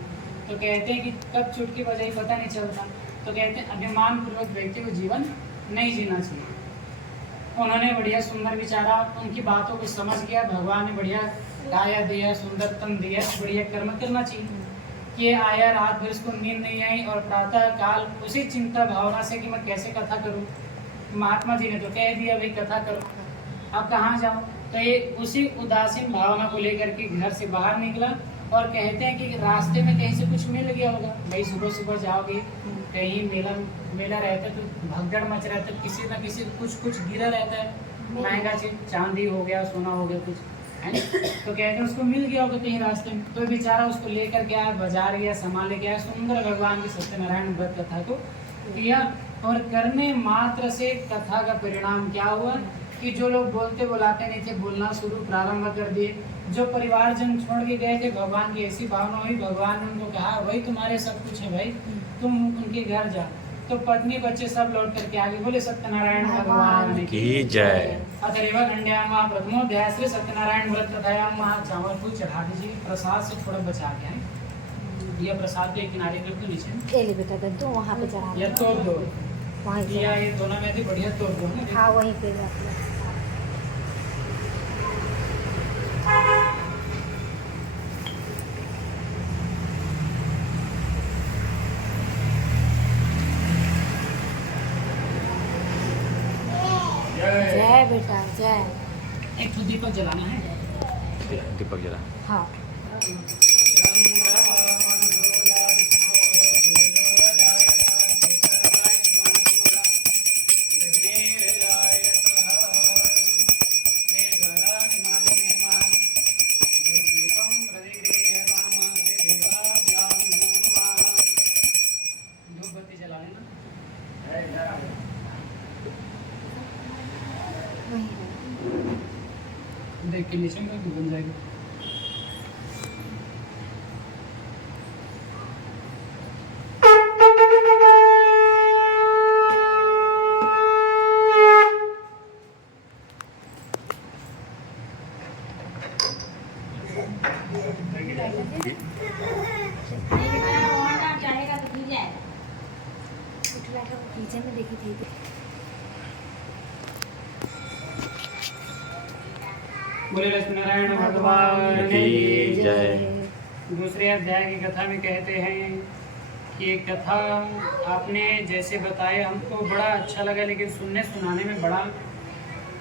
तो कहते हैं कि कब चुटकी बजाई पता नहीं चलता। तो कहते हैं अभिमान पूर्वक व्यक्ति को जीवन नहीं जीना चाहिए। उन्होंने बढ़िया सुंदर विचारा, उनकी बातों को समझ गया, भगवान ने बढ़िया गाया दिया, सुंदर तन दिया, बढ़िया कर्म करना चाहिए। ये आया रात भर इसको नींद नहीं आई और प्रातः काल उसी चिंता भावना से कि मैं कैसे कथा करूं। महात्मा जी ने तो कह दिया भाई कथा करो, अब कहाँ जाऊं। तो ये उसी उदासीन भावना को लेकर के घर से बाहर निकला और कहते हैं कि रास्ते में कहीं से कुछ मिल गया होगा। भाई सुबह सुबह जाओगे, कहीं मेला रहता है तो भगदड़ मच रहता है, किसी न किसी कुछ गिरा रहता है, महंगा चीज, चांदी हो गया, सोना हो गया, कुछ है ना। तो कहते हैं उसको मिल गया होगा कहीं रास्ते में, तो बेचारा उसको लेकर के आया, बाजार गया, सामान लेके आया, सुंदर भगवान की सत्यनारायण व्रत कथा को किया। और करने मात्र से कथा का परिणाम क्या हुआ कि जो लोग बोलते बुलाते नहीं थे, बोलना शुरू प्रारंभ कर दिए। जो परिवारजन छोड़ के गए थे, भगवान की ऐसी भावना हुई, भगवान ने उनको कहा वही तुम्हारे सब कुछ है भाई, तुम उनके घर जाओ। तो पत्नी बच्चे सब लौट करके आगे बोले सत्यनारायण भगवान की जय। अतरेवा खंड्यामा प्रथमोध्याय श्री सत्यनारायण व्रत कथायाम। चावल को चढ़ा दीजिए, प्रसाद से थोड़ा बचा के आए। यह प्रसाद के किनारे कर दो नीचे, ये ले बेटा दो वहाँ पे चढ़ा या तोड़ दो, वहीं से। या ये दोनों में से बढ़िया तोड़ दो ना। हाँ वहीं पे रख लो। जय बेटा जय। एक तो दीपक जलाना है। दीपक जला। हाँ देख के नीचे में तो बन जाएगा। किचन में देखी थी। बोले लक्ष्मीनारायण भगवान की जय। दूसरे अध्याय की कथा में कहते हैं कि ये कथा आपने जैसे बताए हमको बड़ा अच्छा लगा, लेकिन सुनने सुनाने में बड़ा,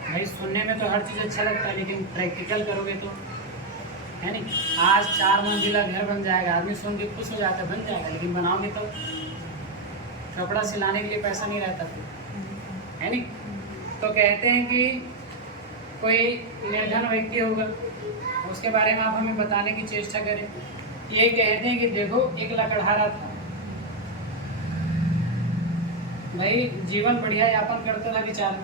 भाई सुनने में तो हर चीज़ अच्छा लगता है, लेकिन प्रैक्टिकल करोगे तो है नहीं। आज 4 मंजिला घर बन जाएगा, आदमी सुन के खुश हो जाता है, बन जाएगा, लेकिन बनाओगे तो कपड़ा सिलाने के लिए पैसा नहीं रहता फिर, है नहीं। तो कहते हैं कि कोई निर्धन व्यक्ति होगा, उसके बारे में आप हमें बताने की चेष्टा करें। ये कहते हैं कि देखो एक लकड़हारा था, भाई जीवन बढ़िया यापन करता था बेचारा,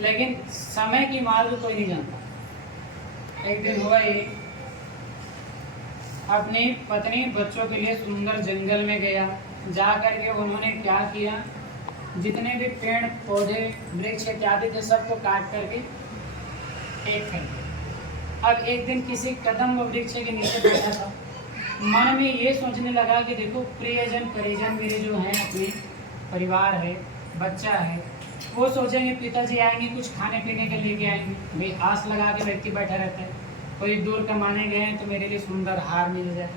लेकिन समय की मार्ग कोई नहीं जानता। एक दिन हुआ ये, अपनी पत्नी बच्चों के लिए सुंदर जंगल में गया। जा करके उन्होंने क्या किया, जितने भी पेड़ पौधे वृक्ष इत्यादि थे सबको काट करके एक कर दिया। अब एक दिन किसी कदम वृक्ष के नीचे बैठा था, मन में ये सोचने लगा कि देखो प्रियजन परिजन मेरे जो हैं, अपने परिवार है, बच्चा है, वो सोचेंगे पिताजी आएंगे कुछ खाने पीने के लेके आएंगे। भाई आस लगा के व्यक्ति बैठा रहता है, कोई दूर कमाने गए हैं तो मेरे लिए सुंदर हार मिल जाए,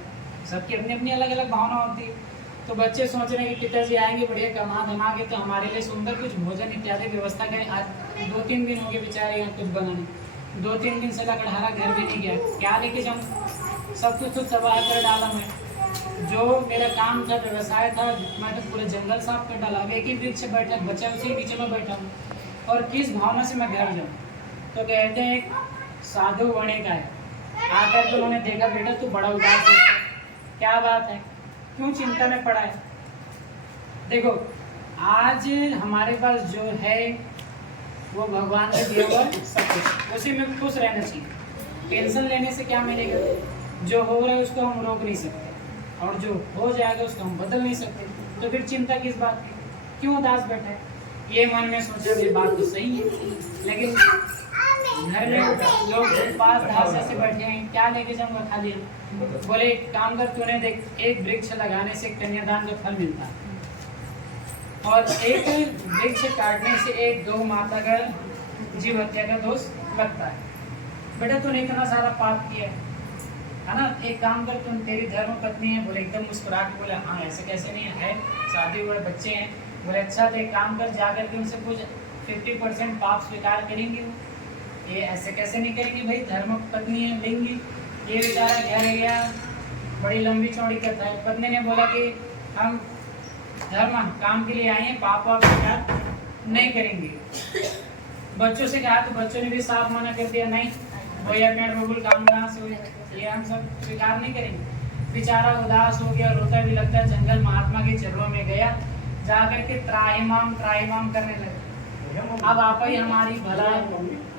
सबकी अपनी अपनी अलग अलग भावना होती है। तो बच्चे सोच रहे हैं कि पिताजी आएंगे बढ़िया कमा धमा के तो हमारे लिए सुंदर कुछ भोजन इत्यादि व्यवस्था करें। आज 2-3 दिन हो गए बेचारे यहाँ कुछ बना नहीं, 2-3 दिन से लकड़हारा घर भी नहीं गया, क्या लेके जाऊँ, सब कुछ तो तबाह कर डाला मैं। जो मेरा काम था, व्यवसाय था, मैं तो पूरे जंगल साफ कर डाला। अब एक ही वृक्ष बैठा बच्चा, उसी बीच में बैठा हूँ, और किस भावना से मैं घर जाऊँ। तो कहते हैं एक साधु वणिक आए, आकर के उन्होंने देखा बेटा तू बड़ा उदास है, क्या बात है, क्यों चिंता में पड़ा है। देखो आज हमारे पास जो है वो भगवान ने दिया हुआ सब कुछ, उसी में खुश रहना चाहिए। टेंशन लेने से क्या मिलेगा? जो हो रहा है उसको हम रोक नहीं सकते, और जो हो जाएगा उसको हम बदल नहीं सकते, तो फिर चिंता किस बात की? क्यों उदास बैठे? ये मन में सोचा ये बात तो सही है, लेकिन घर में लोग पास धासे से बैठे हैं, क्या लेके जाऊंगा खाली हम? बोले एक काम कर, तूने देख, एक वृक्ष लगाने से कन्यादान का फल मिलता है, और एक वृक्ष काटने से एक गौ माता का जीव हत्या का दोष लगता है। बेटा तूने इतना सारा पाप किया है ना, एक काम कर, तुम तेरी धर्म पत्नी है। बोले एकदम मुस्कुरा के बोले हाँ ऐसे कैसे नहीं है, शादी हुए बच्चे हैं। बोले अच्छा तो एक काम कर, जाकर के उनसे कुछ 50% पाप स्वीकार करेंगे। ये ऐसे कैसे नहीं करेंगे भाई, धर्म पत्नी है, लेंगी। ये बेचारा घर गया, बड़ी लंबी चौड़ी कथा है। पत्नी ने बोला कि हम धर्म काम के लिए आए हैं, पाप वाप स्वीकार नहीं करेंगे। बच्चों से कहा तो बच्चों ने भी साफ मना कर दिया, नहीं भैया पेड़ बबुल काम कहाँ से हुए, ये हम सब स्वीकार नहीं करेंगे। बेचारा उदास हो गया, रोता भी लगता है। जंगल महात्मा के चरणों में गया, जाकर के त्राहिमाम करने लगे। अब आप ही हमारी भला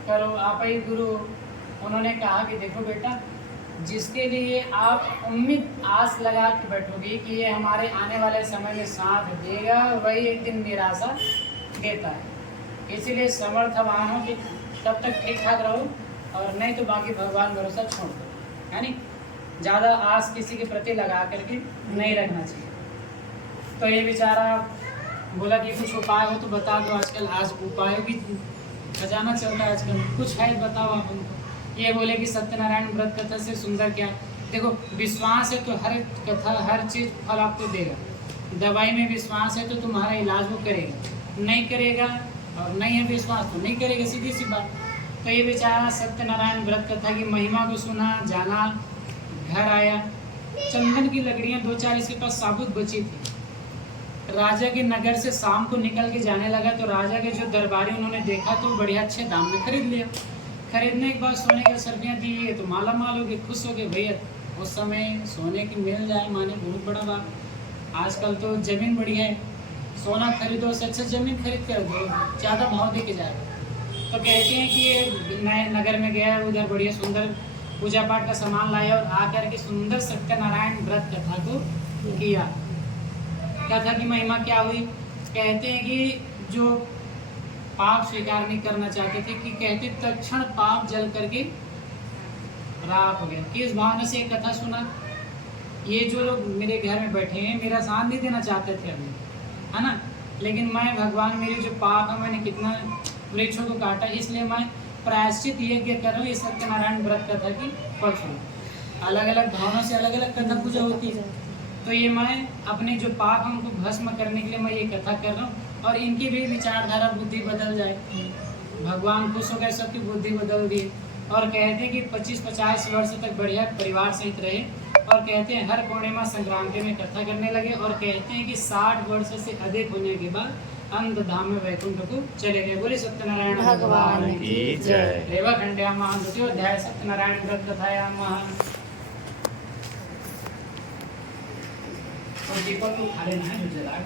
करो, आप ही गुरु। उन्होंने कहा कि देखो बेटा, जिसके लिए आप उम्मीद आस लगा के बैठोगे कि ये हमारे आने वाले समय में साथ देगा, वही एक दिन निराशा देता है। इसीलिए समर्थवान हो कि तब तक ठीक ठाक रहो, और नहीं तो बाकी भगवान भरोसा छोड़ दो, यानी ज़्यादा आस किसी के प्रति लगा करके नहीं रखना चाहिए। तो ये बेचारा बोला कि कुछ उपाय हो तो बता दो, आजकल आज उपायों की खजाना चल रहा है आजकल, कुछ है बताओ आप हमको। ये बोले कि सत्यनारायण व्रत कथा से सुंदर क्या, देखो विश्वास है तो हर कथा हर चीज़ फल आपको देगा। दवाई में विश्वास है तो तुम्हारा इलाज वो करेगा, नहीं करेगा और नहीं है विश्वास तो नहीं करेगा, सीधी सी बात। तो ये बेचारा सत्यनारायण व्रत कथा की महिमा को सुना, जाना, घर आया। चंदन की लकड़ियाँ 2-4 इसके पास साबुत बची थी। राजा के नगर से शाम को निकल के जाने लगा, तो राजा के जो दरबारी उन्होंने देखा तो बढ़िया अच्छे दाम में खरीद लिया। खरीदने के बाद सोने की सर्फियाँ दी तो माला माल हो गए, खुश हो गए। भैया उस समय सोने की मिल जाए माने बहुत बड़ा बात। आजकल तो ज़मीन बढ़िया है, सोना खरीदो से अच्छा ज़मीन खरीद कर दो, ज़्यादा भाव दे के जाएगा। तो कहते हैं कि ये नए नगर में गया, उधर बढ़िया सुंदर पूजा पाठ का सामान लाया और आकर के सुंदर सत्यनारायण व्रत कथा को किया। कथा की महिमा क्या हुई? कहते हैं कि जो पाप स्वीकार नहीं करना चाहते थे, कि कहते तत्क्षण पाप जल करके राख हो गया। किस भावना से एक कथा सुना, ये जो लोग मेरे घर में बैठे हैं मेरा साथ नहीं देना चाहते थे अभी, है ना, लेकिन मैं भगवान मेरे जो पाप है, मैंने कितना वृक्षों को काटा, इसलिए मैं प्रायश्चित यज्ञ कर रहा हूँ। ये सत्यनारायण व्रत कथा की फल सुनो। अलग अलग भावना से अलग अलग कथा पूजा होती है। तो ये मैं अपने जो पाप है उनको भस्म करने के लिए मैं ये कथा कर रहा हूँ, और इनकी भी विचारधारा बुद्धि बदल जाए। भगवान खुश हो गए, सबकी बुद्धि बदल दी। और कहते हैं कि 25-50 वर्ष तक बढ़िया परिवार सहित रहे, और कहते हैं हर पूर्णिमा संक्रांति में कथा करने लगे। और कहते हैं कि 60 वर्ष से अधिक होने के बाद अंत धाम में वैकुंठ को चले गए। बोले सत्यनारायण भगवान की जय। रेवा खंड्याम द्वितीयोध्याय सत्यनारायण व्रत कथायाम। और दीपक को खा लेना है, जो जला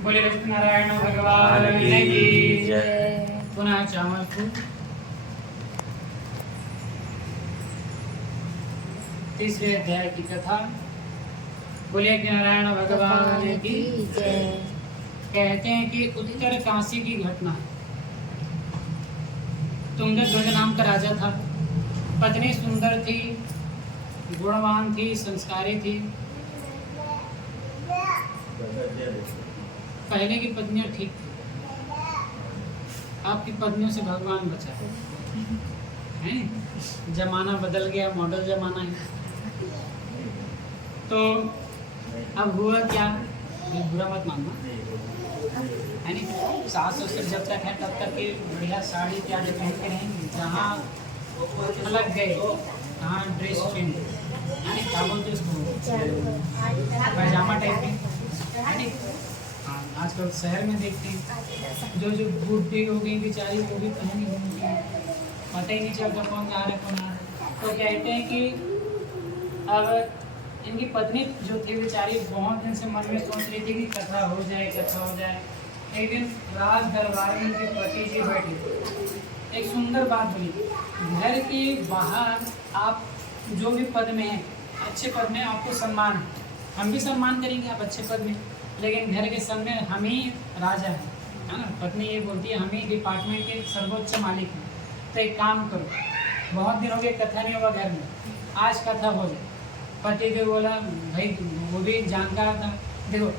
बोले सत्यनारायण भगवान की जय। पुनः चावल को तीसरे अध्याय की कथा। बोले नारायण भगवान की जय। कहते हैं कि उत्तर काशी की घटना। तुंगध्वज नाम का राजा था, पत्नी सुंदर थी, गुणवान थी, संस्कारी थी। पहले की पत्नियां ठीक थी, आपकी पत्नियों से भगवान बचा है। जमाना बदल गया, मॉडल जमाना है। तो अब हुआ क्या, ये बुरा मत मानना है नी। सास ससुर जब तक है तब तक के बढ़िया साड़ी इत्यादि पहन के रहेंगे। जहाँ अलग गए, कहाँ ड्रेस चेंज, यानी क्या बोलते हैं इसको, पैजामा टाइप में, यानी हाँ आजकल शहर में देखते हैं जो जो बूढ़ी हो गई बेचारी वो भी पहनी घूमती है, पता ही नहीं चलता कौन आ रहा है कौन आ रहा है। तो कहते हैं कि अब इनकी पत्नी जो थी बेचारी बहुत दिन से मन में सोच रही थी कि कथा हो जाए कथा हो जाए। एक दिन राज दरबार में उनके पति जी बैठे, एक सुंदर बात बोली, घर के बाहर आप जो भी पद में हैं, अच्छे पद में आपको सम्मान है, हम भी सम्मान करेंगे आप अच्छे पद में, लेकिन घर के सामने हम ही राजा हैं, है ना। पत्नी ये बोलती है हम ही डिपार्टमेंट के सर्वोच्च मालिक हैं, तो एक काम करो, बहुत दिन हो गए कथा नहीं हुआ घर में, आज कथा हो जाए। पति देव बोला भाई वो भी जानकार था, देखो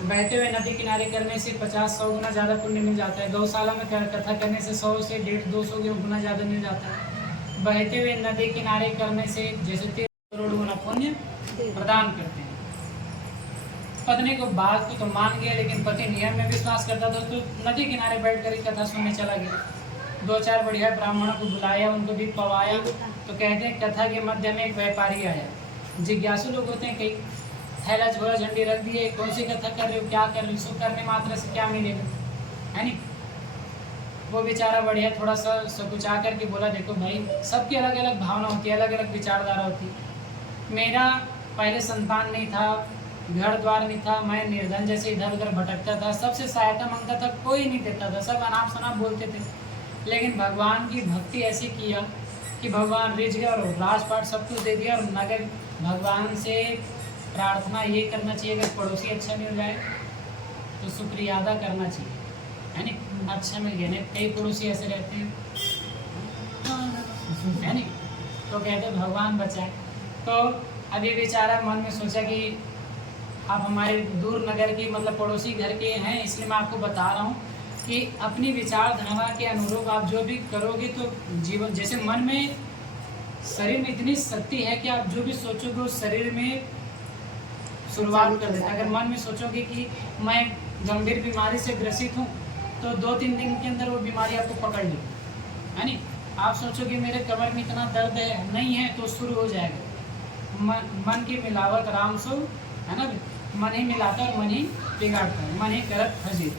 बहते हुए नदी किनारे करने से 50-100 गुना ज़्यादा पुण्य मिल जाता है, गौशाला में कथा करने से 100 से 150-200 गुना ज़्यादा मिल जाता है, बहते हुए नदी किनारे करने से जैसे 3 करोड़ गुना पुण्य प्रदान करते हैं। पत्नी को बात को तो मान गया, लेकिन पति नियम में विश्वास करता था, तो नदी किनारे बैठ कर कथा सुनने चला गया। 2-4 बढ़िया ब्राह्मणों को बुलाया, उनको भी पवाया। तो कहते हैं कथा के मध्य में एक व्यापारी आया, जिज्ञासु लोग होते हैं कई, थैला झोला झंडी रख दिए, कौन सी कथा कर रहे हो, क्या कर रहे हो, सो करने मात्र से क्या मिलेगा, है नहीं। वो बेचारा बढ़िया थोड़ा सा सकुचा करके बोला देखो भाई सबकी अलग अलग भावना होती है, अलग अलग विचारधारा होती है, मेरा पहले संतान नहीं था, घर द्वार नहीं था, मैं निर्धन जैसे इधर उधर भटकता था, सबसे सहायता मांगता था, कोई नहीं देता था, सब अनाप शनाप बोलते थे, लेकिन भगवान की भक्ति ऐसी किया कि भगवान रिझ गया और राजपाट सब कुछ दे दिया। और मगर भगवान से प्रार्थना ये करना चाहिए, अगर पड़ोसी अच्छा मिल जाए तो शुक्रिया अदा करना चाहिए, है नहीं, अच्छा मिल गया। नहीं कई पड़ोसी ऐसे रहते हैं, है नहीं, तो कहते भगवान बचाए। तो अभी बेचारा मन में सोचा कि आप हमारे दूर नगर की मतलब पड़ोसी घर के हैं, इसलिए मैं आपको बता रहा हूँ कि अपनी विचारधारा के अनुरूप आप जो भी करोगे तो जीवन, जैसे मन में शरीर में इतनी शक्ति है कि आप जो भी सोचोगे उस शरीर में शुरुआत कर देता है। अगर मन में सोचोगे कि मैं गंभीर बीमारी से ग्रसित हूँ तो 2-3 दिन के अंदर वो बीमारी आपको पकड़ ली, है नहीं। आप सोचोगे मेरे कमर में इतना दर्द है, नहीं है, तो शुरू हो जाएगा। मन की मिलावट राम सो, है ना, मन ही मिलाता और मन ही बिगाड़ता है, मन ही करत फजीर।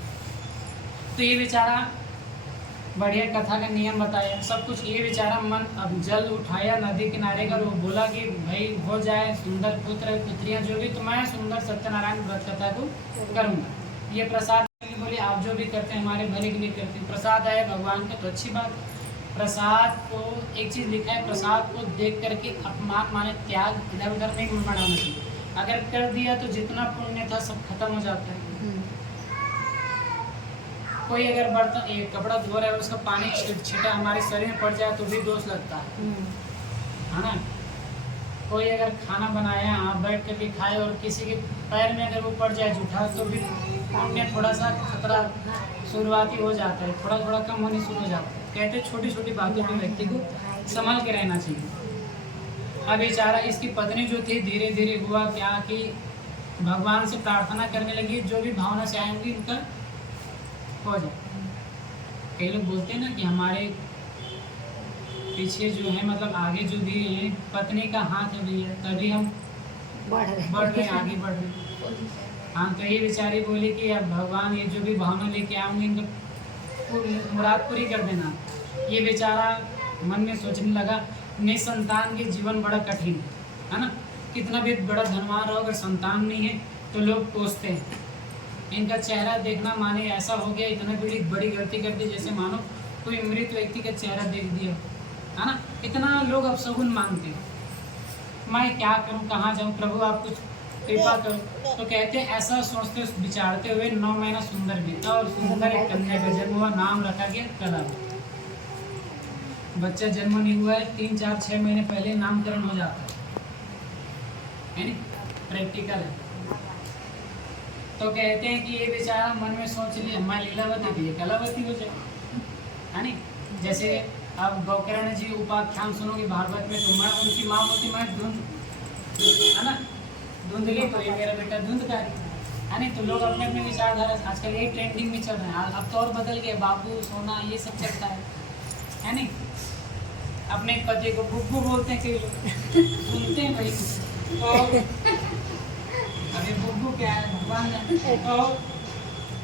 तो ये बेचारा बढ़िया कथा का नियम बताया सब कुछ, ये बेचारा मन अब जल उठाया नदी किनारे का, वो बोला कि भाई हो जाए सुंदर पुत्र पुत्रियां जो भी, तो मैं सुंदर सत्यनारायण व्रत कथा को करूँगा। ये प्रसाद बोले आप जो भी करते हैं हमारे भले के लिए करते हैं। प्रसाद आया भगवान का तो अच्छी बात। प्रसाद को एक चीज़ लिखा है, प्रसाद को देख करके अपमान माने त्याग इधर उधर नहीं बढ़ाना चाहिए, अगर कर दिया तो जितना पुण्य था सब खत्म हो जाता है। कोई अगर बर्तन एक कपड़ा धो रहा है उसका पानी छिटा हमारे शरीर में पड़ जाए तो भी दोष लगता है ना। कोई अगर खाना बनाया आप बैठ करके खाए और किसी के पैर में अगर वो पड़ जाए जूठा तो भी पुण्य थोड़ा सा खतरा शुरुआती हो जाता है, थोड़ा थोड़ा कम होने शुरू हो जाता है। कहते हैं छोटी छोटी बातों में व्यक्ति को संभल के रहना चाहिए। अब बेचारा इसकी पत्नी जो थी धीरे धीरे हुआ क्या कि भगवान से प्रार्थना करने लगी, जो भी भावना से आएंगी उनका हो जाए। कई लोग बोलते हैं ना कि हमारे पीछे जो है मतलब आगे जो भी है पत्नी का हाथ अभी है तभी हम बढ़ रहे आगे बढ़ रहे। हाँ तो ये बेचारी बोली कि अब भगवान ये जो भी भावना लेके आऊँगी इनको मुराद पूरी कर देना। ये बेचारा मन में सोचने लगा निसंतान के जीवन बड़ा कठिन है ना। कितना भी बड़ा धनवान रहो अगर संतान नहीं है तो लोग कोसते हैं। इनका चेहरा देखना माने ऐसा हो गया इतना बड़ी गलती कर दी जैसे मानो कोई मृत व्यक्ति का चेहरा देख दिया है ना। इतना लोग अब शगुन मानते हैं। मैं क्या करूं कहाँ जाऊं प्रभु आप कुछ कृपा करो। तो कहते हैं ऐसा सोचते विचारते हुए 9 महीना सुंदर बीता और सुंदर एक कन्या का जन्म हुआ। नाम रखा गया कला। बच्चा जन्म नहीं हुआ है 3, 4, 6 महीने पहले नामकरण हो जाता है प्रैक्टिकल है। तो कहते हैं कि ये बेचारा मन में सोच लिया मैं लीलावती थी कलावती हो जाए है नी। जैसे अब गौकर्ण जी उपाख्यान सुनोगे भागवत में तो मैं उनकी माँ होती मैं धुंध है ना धुंधली तो ये मेरा बेटा धुंधकारी है नहीं। तो लोग अपने अपने विचारधारा आजकल यही ट्रेंडिंग में चल रहे हैं। अब तो और बदल गए बाबू सोना ये सब चलता है नहीं। अपने पति को बुब्बू बोलते हैं कई लोग, सुनते हैं भाई। और अभी बुब्बू क्या है भगवान जाने। और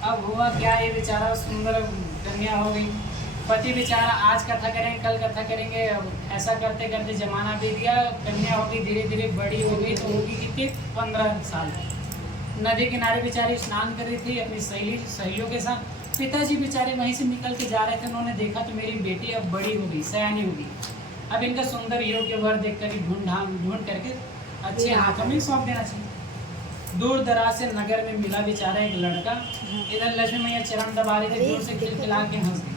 अब हुआ क्या, ये बेचारा सुंदर कन्या हो गई, पति बेचारा आज कथा करेंगे कल कथा करेंगे, अब ऐसा करते करते जमाना बीत गया, कन्या होगी धीरे धीरे बड़ी हो गई, तो होगी कितनी 15 साल। नदी किनारे बेचारी स्नान कर रही थी अपनी सहेलियों के साथ, पिताजी बेचारे वहीं से निकल के जा रहे थे, उन्होंने देखा तो मेरी बेटी अब बड़ी हो गई, सयानी हो गई, अब इनका सुंदर योग्य वर देख कर ढूंढ करके अच्छे हाथों में सौंप देना चाहिए। दूर दराज से नगर में मिला बेचारा एक लड़का, इधर लक्ष्मी मैया चरण दबा रही थी, दूर से खिलखिला के हंस गई।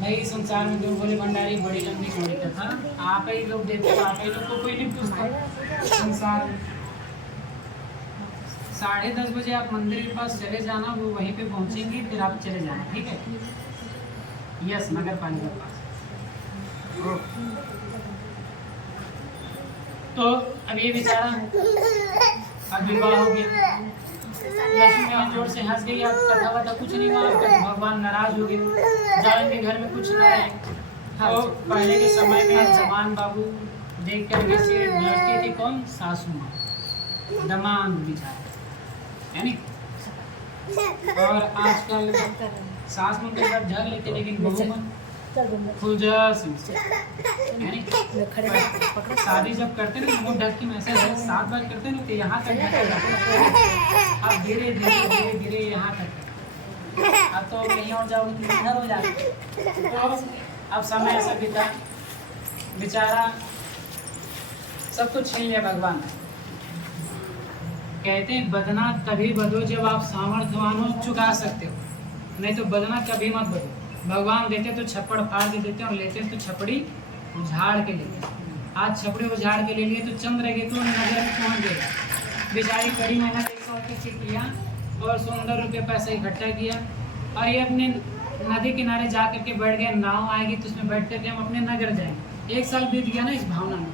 भाई संसार में दो बोले भंडारी बड़ी लंबी चौड़ी कथा, आप ही लोग देखो, आप ही लोग को कोई नहीं पूछता। संसार 10:30 बजे आप मंदिर के पास चले जाना, वो वहीं पे पहुंचेंगी, फिर आप चले जाना, ठीक है? यस, नगर पालिका के पास। तो अब ये बेचारा अब विवाह हो गया, लक्ष्मी मैया जोर से हंस गई, अब कथा वथा कुछ नहीं हुआ, भगवान नाराज हो गए, जाएंगे घर में कुछ ना है। तो पहले के समय में जवान बाबू देख कर कैसे लड़की थी, कौन? सासू माँ, दमाद बेचारा, है नी? और आजकल सास में कई बार झग लेते, लेकिन बहू में पूजा शादी जब करते ना मुंह ढक के ऐसा 7 बार करते ना, तो यहाँ तक अब धीरे धीरे यहाँ तक, अब तो कहीं और जाओगे तो इधर हो जाते। तो अब समय ऐसा बीता, बेचारा सब कुछ छीन लिया भगवान। कहते हैं बदना तभी बदो जब आप सामर्थ्यवान हो, चुका सकते हो, नहीं तो बदना कभी मत बदो। भगवान देते तो छप्पड़ फाड़ के देते, और लेते तो छपड़ी उझाड़ के लेते। आज छपड़ी उझाड़ के ले लिए तो चंद्र के तो नजर में पहुंच गया, बेचारी कड़ी मेहनत 1 साल तक किया और सुंदर रुपये पैसा इकट्ठा किया, और ये अपने नदी किनारे जा करके बैठ गए, नाव आएगी तो उसमें बैठ करके हम अपने नगर जाएंगे। 1 साल बीत गया ना इस भावना में।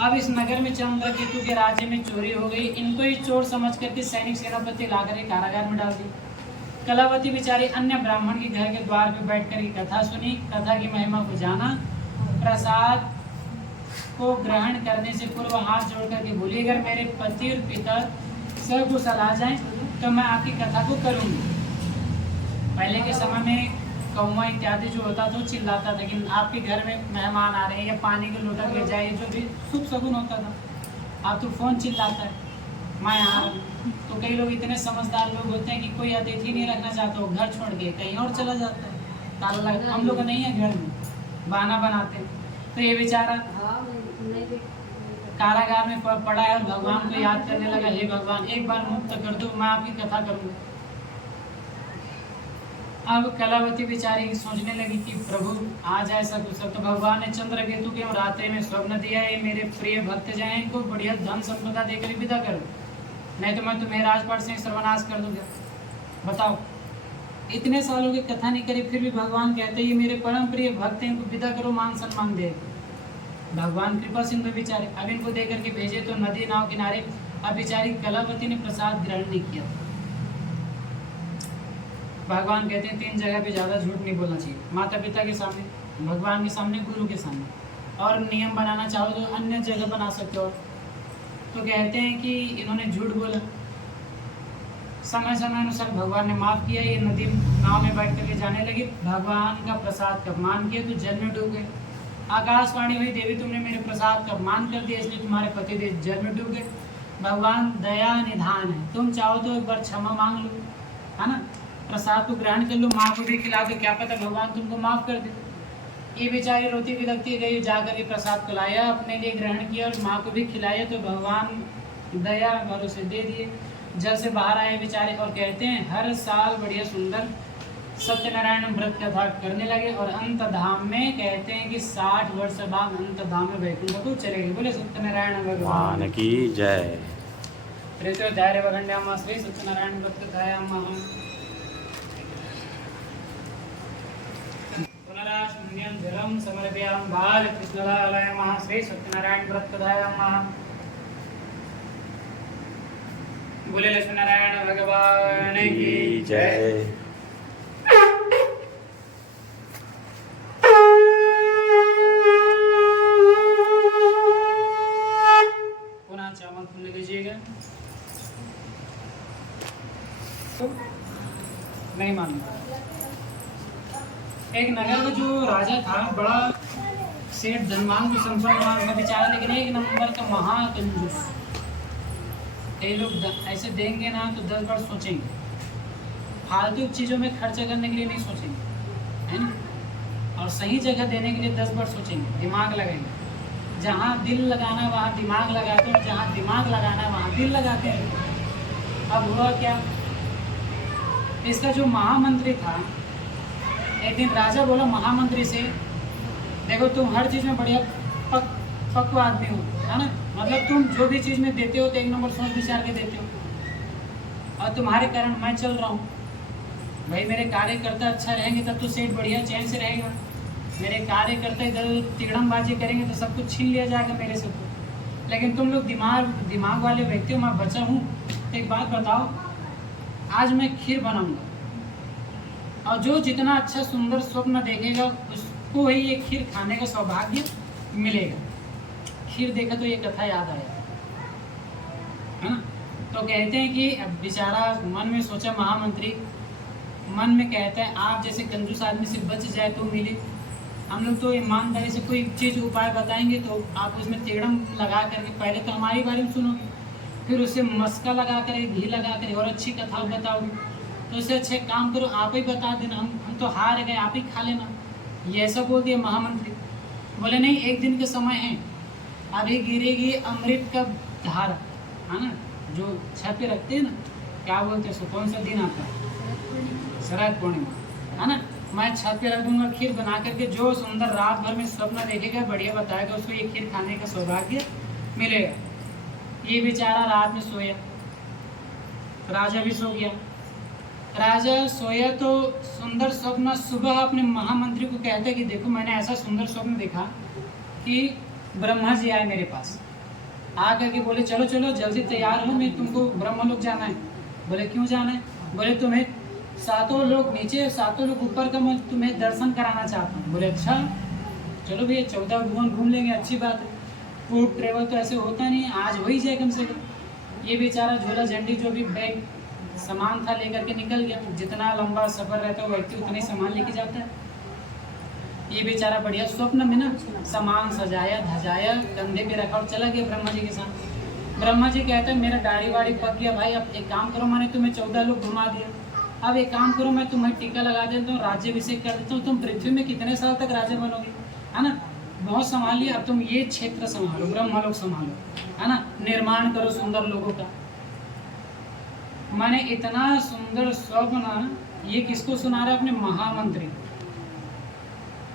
अब इस नगर में चंद्र केतु के राज्य में चोरी हो गई, इनको ही चोर समझ करके सैनिक सेनापति ला कर कारागार में डाल दी। कलावती बेचारी अन्य ब्राह्मण के घर के द्वार पे बैठ कर कथा सुनी, कथा की महिमा को जाना, प्रसाद को ग्रहण करने से पूर्व हाथ जोड़ करके बोली, अगर मेरे पति और पिता सकुशल आ जाएं तो मैं आपकी कथा को करूंगी। पहले के समय में कौवा इत्यादि जो होता था चिल्लाता था, लेकिन आपके घर में मेहमान आ रहे हैं या पानी के लोटा ले जाए, जो भी शुभ शगुन होता था। अब तो फोन चिल्लाता है मैं आ रहा हूँ। तो कई लोग इतने समझदार लोग होते हैं कि कोई अतिथि नहीं रखना चाहता, घर छोड़ के कहीं और चला जाता है, ताला लगा, हम लोग का नहीं है घर में, बहाना बनाते हैं। तो ये बेचारा कारागार में पड़ा है और भगवान को याद करने लगा, हे भगवान एक बार मुक्त कर दो, मैं आपकी कथा करूँगा। अब कलावती बेचारी सोचने लगी कि प्रभु आ जाए सब कुछ। तो भगवान ने चंद्र केतु के रात्रि में स्वप्न दिया, ये मेरे प्रिय भक्त जाए, इनको बढ़िया धन संपदा देकर विदा करो, नहीं तो मैं तुम्हें राजपाट से सर्वनाश कर दूंगा। बताओ, इतने सालों की कथा नहीं करी, फिर भी भगवान कहते ये मेरे परम प्रिय भक्त हैं, इनको विदा करो, मान सम्मान दे। भगवान कृपा सिंधु बेचारे अब इनको दे करके भेजे तो नदी नाव किनारे। अब बेचारी कलावती ने प्रसाद ग्रहण नहीं किया। भगवान कहते हैं 3 जगह पे ज़्यादा झूठ नहीं बोलना चाहिए, माता पिता के सामने, भगवान के सामने, गुरु के सामने, और नियम बनाना चाहो तो अन्य जगह बना सकते हो। तो कहते हैं कि इन्होंने झूठ बोला, समय समय अनुसार भगवान ने माफ़ किया, ये नदी नाव में बैठ करके जाने लगी, भगवान का प्रसाद का अपमान किया तो जल में डूब गए। आकाशवाणी हुई, देवी तुमने मेरे प्रसाद का अपमान कर दिया, इसलिए तुम्हारे पति देव जल में डूब गए। भगवान दया निधान है, तुम चाहो तो एक बार क्षमा मांग लो, है ना, प्रसाद को ग्रहण कर लो, माँ को भी खिला दो, क्या पता भगवान तुमको माफ़ कर दे। ये बेचारी रोती बिलखती गई, जाकर के प्रसाद को लाया, अपने लिए ग्रहण किया और माँ को भी खिलाया, तो भगवान दया भरोसे दे दिए। जल से बाहर आए बेचारे और कहते हैं हर साल बढ़िया सुंदर सत्यनारायण व्रत कथा करने लगे, और अंत धाम में कहते हैं कि 60 वर्ष बाद अंत धाम में वैकुंठ को चले गए। बोले सत्यनारायण भगवान की जय। प्रेतो धार्य वगंड्याम श्री सत्यनारायण व्रत कथायाम पुनरास्मन्यं जलम समर्पयाम बाल कृष्णलालय महा श्री सत्यनारायण व्रत कथायाम। बोले लक्ष्मीनारायण भगवान की जय। एक नगर का जो राजा था, बड़ा सेठ धनवान को संपन्नवान का बेचारा, लेकिन एक नंबर का महाकंजूस। कई लोग ऐसे देंगे ना तो 10 बार सोचेंगे, फालतू चीज़ों में खर्चा करने के लिए नहीं सोचेंगे, है ना, और सही जगह देने के लिए 10 बार सोचेंगे, दिमाग लगाएंगे। जहाँ दिल लगाना वहाँ दिमाग लगाते हैं, जहाँ दिमाग लगाना वहाँ दिल लगाते हैं। अब हुआ क्या, इसका जो महामंत्री था, एक दिन राजा बोला महामंत्री से, देखो तुम हर चीज़ में बढ़िया पक्व आदमी हो, है ना, मतलब तुम जो भी चीज़ में देते हो तो एक नंबर सोच विचार के देते हो, और तुम्हारे कारण मैं चल रहा हूँ। भाई मेरे कार्यकर्ता अच्छा रहेंगे तब तो सेठ बढ़िया चैन से रहेगा, मेरे कार्यकर्ता इधर तिगड़मबाजी करेंगे तो सब कुछ छीन लिया जाएगा मेरे से। लेकिन तुम लोग दिमाग वाले व्यक्ति हो, मैं बचा हूँ। एक बात बताओ, आज मैं खीर बनाऊंगा, और जो जितना अच्छा सुंदर स्वप्न देखेगा उसको ही ये खीर खाने का सौभाग्य मिलेगा। खीर देखा तो ये कथा याद आया, है ना। तो कहते हैं कि बेचारा मन में सोचा महामंत्री, मन में कहता है आप जैसे कंजूस आदमी से बच जाए तो मिले। हम लोग तो ईमानदारी से कोई चीज़ उपाय बताएंगे तो आप उसमें तिगड़म लगा करके पहले तो हमारी बारे में सुनोगे, फिर उससे मस्का लगा कर घी लगा कर और अच्छी कथा बताओगे। तो उससे अच्छे काम करो, आप ही बता देना, हम तो हार गए, आप ही खा लेना। ये ऐसा बोल दिया महामंत्री। बोले नहीं, एक दिन का समय है, अभी गिरेगी अमृत का धारा, है ना, जो छत पे रखते हैं ना, क्या बोलते हैं, सो कौन सा दिन आता है, शरद पूर्णिमा, है ना। मैं छत पे रख दूंगा खीर बना करके, जो सुंदर रात भर में स्वप्न देखेगा बढ़िया बताएगा उसको ये खीर खाने का सौभाग्य मिलेगा। ये बेचारा रात में सोया, राजा भी सो गया। राजा सोया तो सुंदर स्वप्न, सुबह अपने महामंत्री को कहता है कि देखो मैंने ऐसा सुंदर स्वप्न देखा कि ब्रह्मा जी आए मेरे पास, आ करके बोले चलो चलो जल्दी तैयार हो, मैं तुमको ब्रह्मलोक जाना है। बोले क्यों जाना है? बोले तुम्हें सातों लोग नीचे सातों लोग ऊपर का मैं तुम्हें दर्शन कराना चाहता हूँ। बोले अच्छा चलो भैया 14 भुवन घूम लेंगे, अच्छी बात है। फूड ट्रेवल तो ऐसे होता नहीं है, आज हो ही जाए कम से कम। ये बेचारा झोला झंडी जो भी बैग सामान था लेकर के निकल गया। जितना लंबा सफ़र रहता है वो व्यक्ति उतना ही सामान लेके जाता है। ये बेचारा बढ़िया स्वप्न में ना सामान सजाया धजाया कंधे पे रखा और चला गया ब्रह्मा जी के साथ। ब्रह्मा जी कहते हैं मेरा गाड़ी वाड़ी पक गया भाई, अब एक काम करो, मैंने तुम्हें 14 लोग घुमा दिया, अब एक काम करो मैं तुम्हें टीका लगा देता हूँ, राज्याभिषेक कर देता हूँ, तुम पृथ्वी में कितने साल तक राजा बनोगे, है ना, बहुत संभाल लिया, अब तुम ये क्षेत्र संभालो, ब्रह्मलोक संभालो, है ना, निर्माण करो सुंदर लोगों का। मैंने इतना सुंदर स्वप्न, ये किसको सुना रहा है? अपने महामंत्री।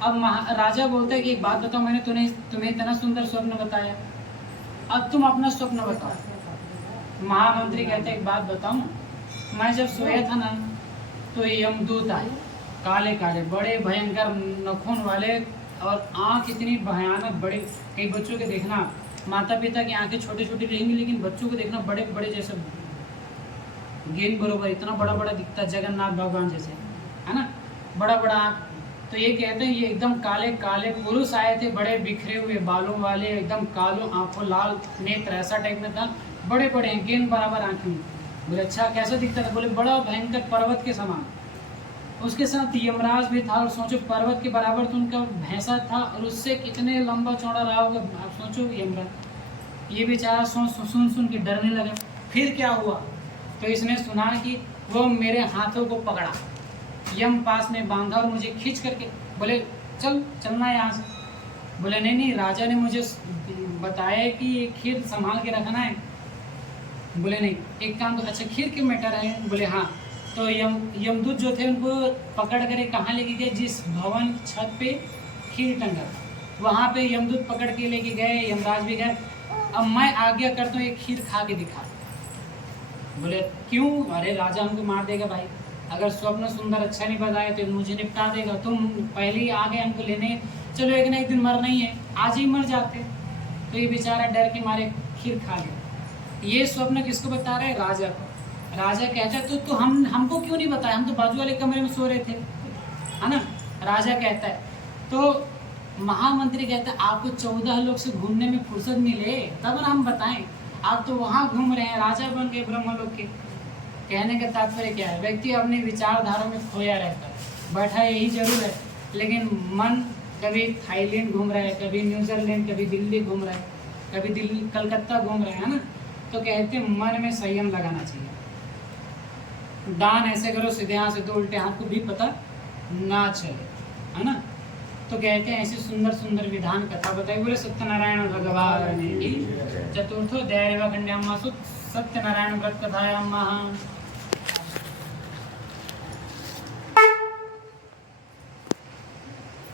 अब राजा बोलता है कि एक बात बताओ, मैंने तुम्हें इतना सुंदर स्वप्न बताया, अब तुम अपना स्वप्न बताओ। महामंत्री कहते हैं एक बात बताऊं, मैं जब सोया था ना तो यमदूत आए, काले काले बड़े भयंकर नखून वाले, और आँख इतनी भयानक बड़े। कई बच्चों के देखना, माता पिता की आंखें छोटी छोटी रहेंगी लेकिन बच्चों को देखना बड़े बड़े जैसे गेंद बरोबर, इतना बड़ा बड़ा दिखता, जगन्नाथ भगवान जैसे, है ना, बड़ा बड़ा आँख। तो ये कहते हैं ये एकदम काले काले पुरुष आए थे, बड़े बिखरे हुए बालों वाले, एकदम कालो आंखों, लाल नेत्र, ऐसा टाइप में था, बड़े बड़े गेंद बराबर आँखें। बोले अच्छा कैसा दिखता था? बोले बड़ा भयंकर पर्वत के समान। उसके साथ यमराज भी था, और सोचो पर्वत के बराबर तो उनका भैंसा था, और उससे कितने लंबा चौड़ा रहा होगा आप सोचो यमराज। ये बेचारा सुन के डरने लगा। फिर क्या हुआ? तो इसने सुना कि वो मेरे हाथों को पकड़ा, यम पास में बांधा और मुझे खींच करके बोले चलना है यहाँ से। बोले नहीं राजा ने मुझे बताया कि ये खीर संभाल के रखना है। बोले नहीं एक काम तो, अच्छा खीर के मैटर है? बोले हाँ। तो यमदूत जो थे उनको पकड़ कर कहाँ लेके गए? जिस भवन की छत पे खीर टंगा वहाँ पे यमदूत पकड़ के लेके गए, यमराज भी गए। अब मैं आज्ञा करता हूँ एक खीर खा के दिखा। बोले क्यों? अरे राजा हमको मार देगा भाई, अगर स्वप्न सुंदर अच्छा नहीं बताया तो मुझे निपटा देगा। तुम पहले ही आ गए हमको लेने, चलो एक ना एक दिन मरना ही है, आज ही मर जाते। तो ये बेचारा डर के मारे खीर खा गया। ये स्वप्न किसको बता रहे हैं? राजा को। राजा कहता है तो हमको क्यों नहीं बताया, हम तो बाजू वाले कमरे में सो रहे थे, है ना। राजा कहता है, तो महामंत्री कहता है आपको 14 लोग से घूमने में फुर्सत मिले तब ना हम बताएं, आप तो वहाँ घूम रहे हैं, राजा बन गए ब्रह्मलोक के। कहने का तात्पर्य क्या है? व्यक्ति अपने विचारधारा में खोया रहता है, बैठा यही जरूर है लेकिन मन कभी थाईलैंड घूम रहा है, कभी न्यूजीलैंड, कभी दिल्ली घूम रहा है, कभी दिल्ली कलकत्ता घूम रहा है ना, तो कहते हैं मन में संयम लगाना चाहिए। दान ऐसे करो सीधे हाथ से दो उल्टे हाथ को भी पता ना चले, है ना। तो कहते हैं ऐसी सुंदर सुंदर विधान कथा बताई। बोले सत्यनारायण भगवान की। चतुर्थो दैव खंड्यामासु सत्यनारायण व्रत कथायाम महा।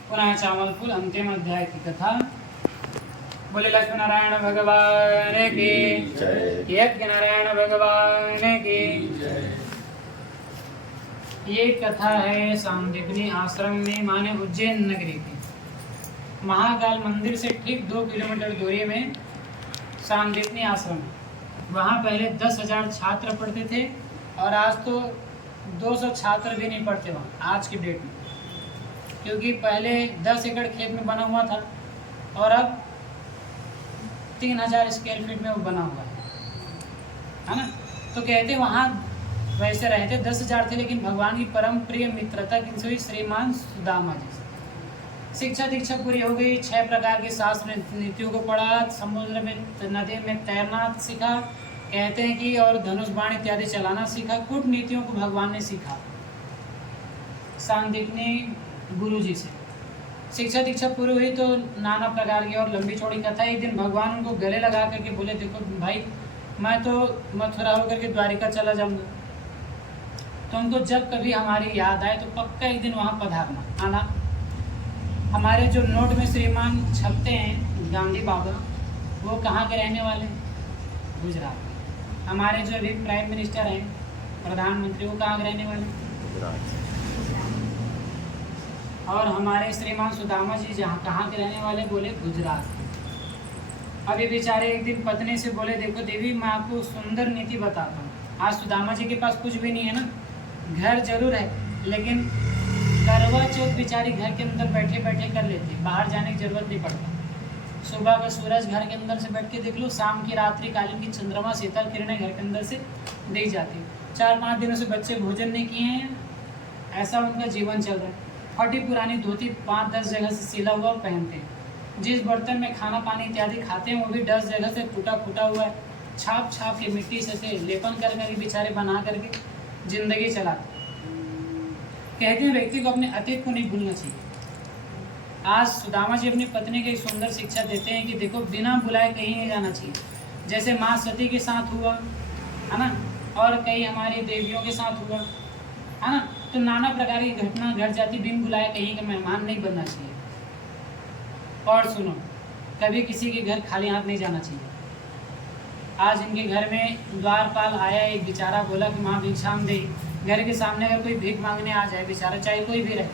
पुनः चावल फूल अंतिम अध्याय की कथा। बोले लक्ष्मी नारायण भगवान की, यज्ञ नारायण भगवान की। ये कथा है सांदीपनी आश्रम में, माने उज्जैन नगरी की। महाकाल मंदिर से ठीक 2 किलोमीटर दूरी में सांदीपनी आश्रम है। वहाँ पहले 10,000 छात्र पढ़ते थे और आज तो 200 छात्र भी नहीं पढ़ते वहाँ आज की डेट में, क्योंकि पहले 10 एकड़ खेत में बना हुआ था और अब 3000 स्क्वायर फीट में वो बना हुआ है ना। तो कहते वहाँ वैसे रहते 10,000 थे, लेकिन भगवान की परम प्रिय मित्रता किनसे हुई? श्रीमान सुदामा जी से। शिक्षा दीक्षा पूरी हो गई, 6 प्रकार के शास्त्र नीतियों को पढ़ा, समुद्र में नदी में तैरना सीखा, कहते हैं कि और धनुष बाण इत्यादि चलाना सीखा। कूटनीतियों को भगवान ने सीखा सांदीपनी गुरु जी से। शिक्षा दीक्षा पूरी हुई तो नाना प्रकार की और लंबी चौड़ी कथा। एक दिन भगवान उनको गले लगा करके बोले, देखो भाई मैं तो मथुरा होकर के द्वारिका चला जाऊंगा, तो उनको जब कभी हमारी याद आए तो पक्का एक दिन वहाँ पधारना आना। हमारे जो नोट में श्रीमान छपते हैं गांधी बाबा, वो कहाँ के रहने वाले हैं? गुजरात। हमारे जो अभी प्राइम मिनिस्टर हैं, प्रधानमंत्री, वो कहाँ के रहने वाले? गुजरात। और हमारे श्रीमान सुदामा जी जहाँ कहाँ के रहने वाले? बोले गुजरात। अभी बेचारे एक दिन पत्नी से बोले, देखो देवी मैं आपको सुंदर नीति बताता हूँ। आज सुदामा जी के पास कुछ भी नहीं है ना, घर जरूर है, लेकिन करवा चौथ बेचारी घर के अंदर बैठे बैठे कर लेती, बाहर जाने की जरूरत नहीं पड़ता। सुबह का सूरज घर के अंदर से बैठ के देख लो, शाम की रात्रि कालीन की चंद्रमा शीतल किरणें घर के अंदर से दी जाती। 4-5 दिनों से बच्चे भोजन नहीं किए हैं, ऐसा उनका जीवन चल रहा है। फटी पुरानी धोती 5-10 जगह से सिला हुआ पहनते हैं। जिस बर्तन में खाना पानी इत्यादि खाते हैं वो भी 10 जगह से टूटा फूटा हुआ है। छाप छाप के मिट्टी से लेपन कर कर बेचारे बना करके जिंदगी चलाते। कहते हैं व्यक्ति को अपने अतीत को नहीं भूलना चाहिए। आज सुदामा जी अपनी पत्नी की सुंदर शिक्षा देते हैं कि देखो बिना बुलाए कहीं नहीं जाना चाहिए। जैसे माँ सती के साथ हुआ है ना, और कई हमारी देवियों के साथ हुआ है ना, तो नाना प्रकार की घटना घट जाती। बिन बुलाए कहीं का मेहमान नहीं बनना चाहिए। और सुनो, कभी किसी के घर खाली हाथ नहीं जाना चाहिए। आज इनके घर में द्वारपाल आया, एक बेचारा बोला कि माँ भिक्षाम दे। घर के सामने अगर कोई भीख मांगने आ जाए, बेचारा चाहे कोई भी रहे,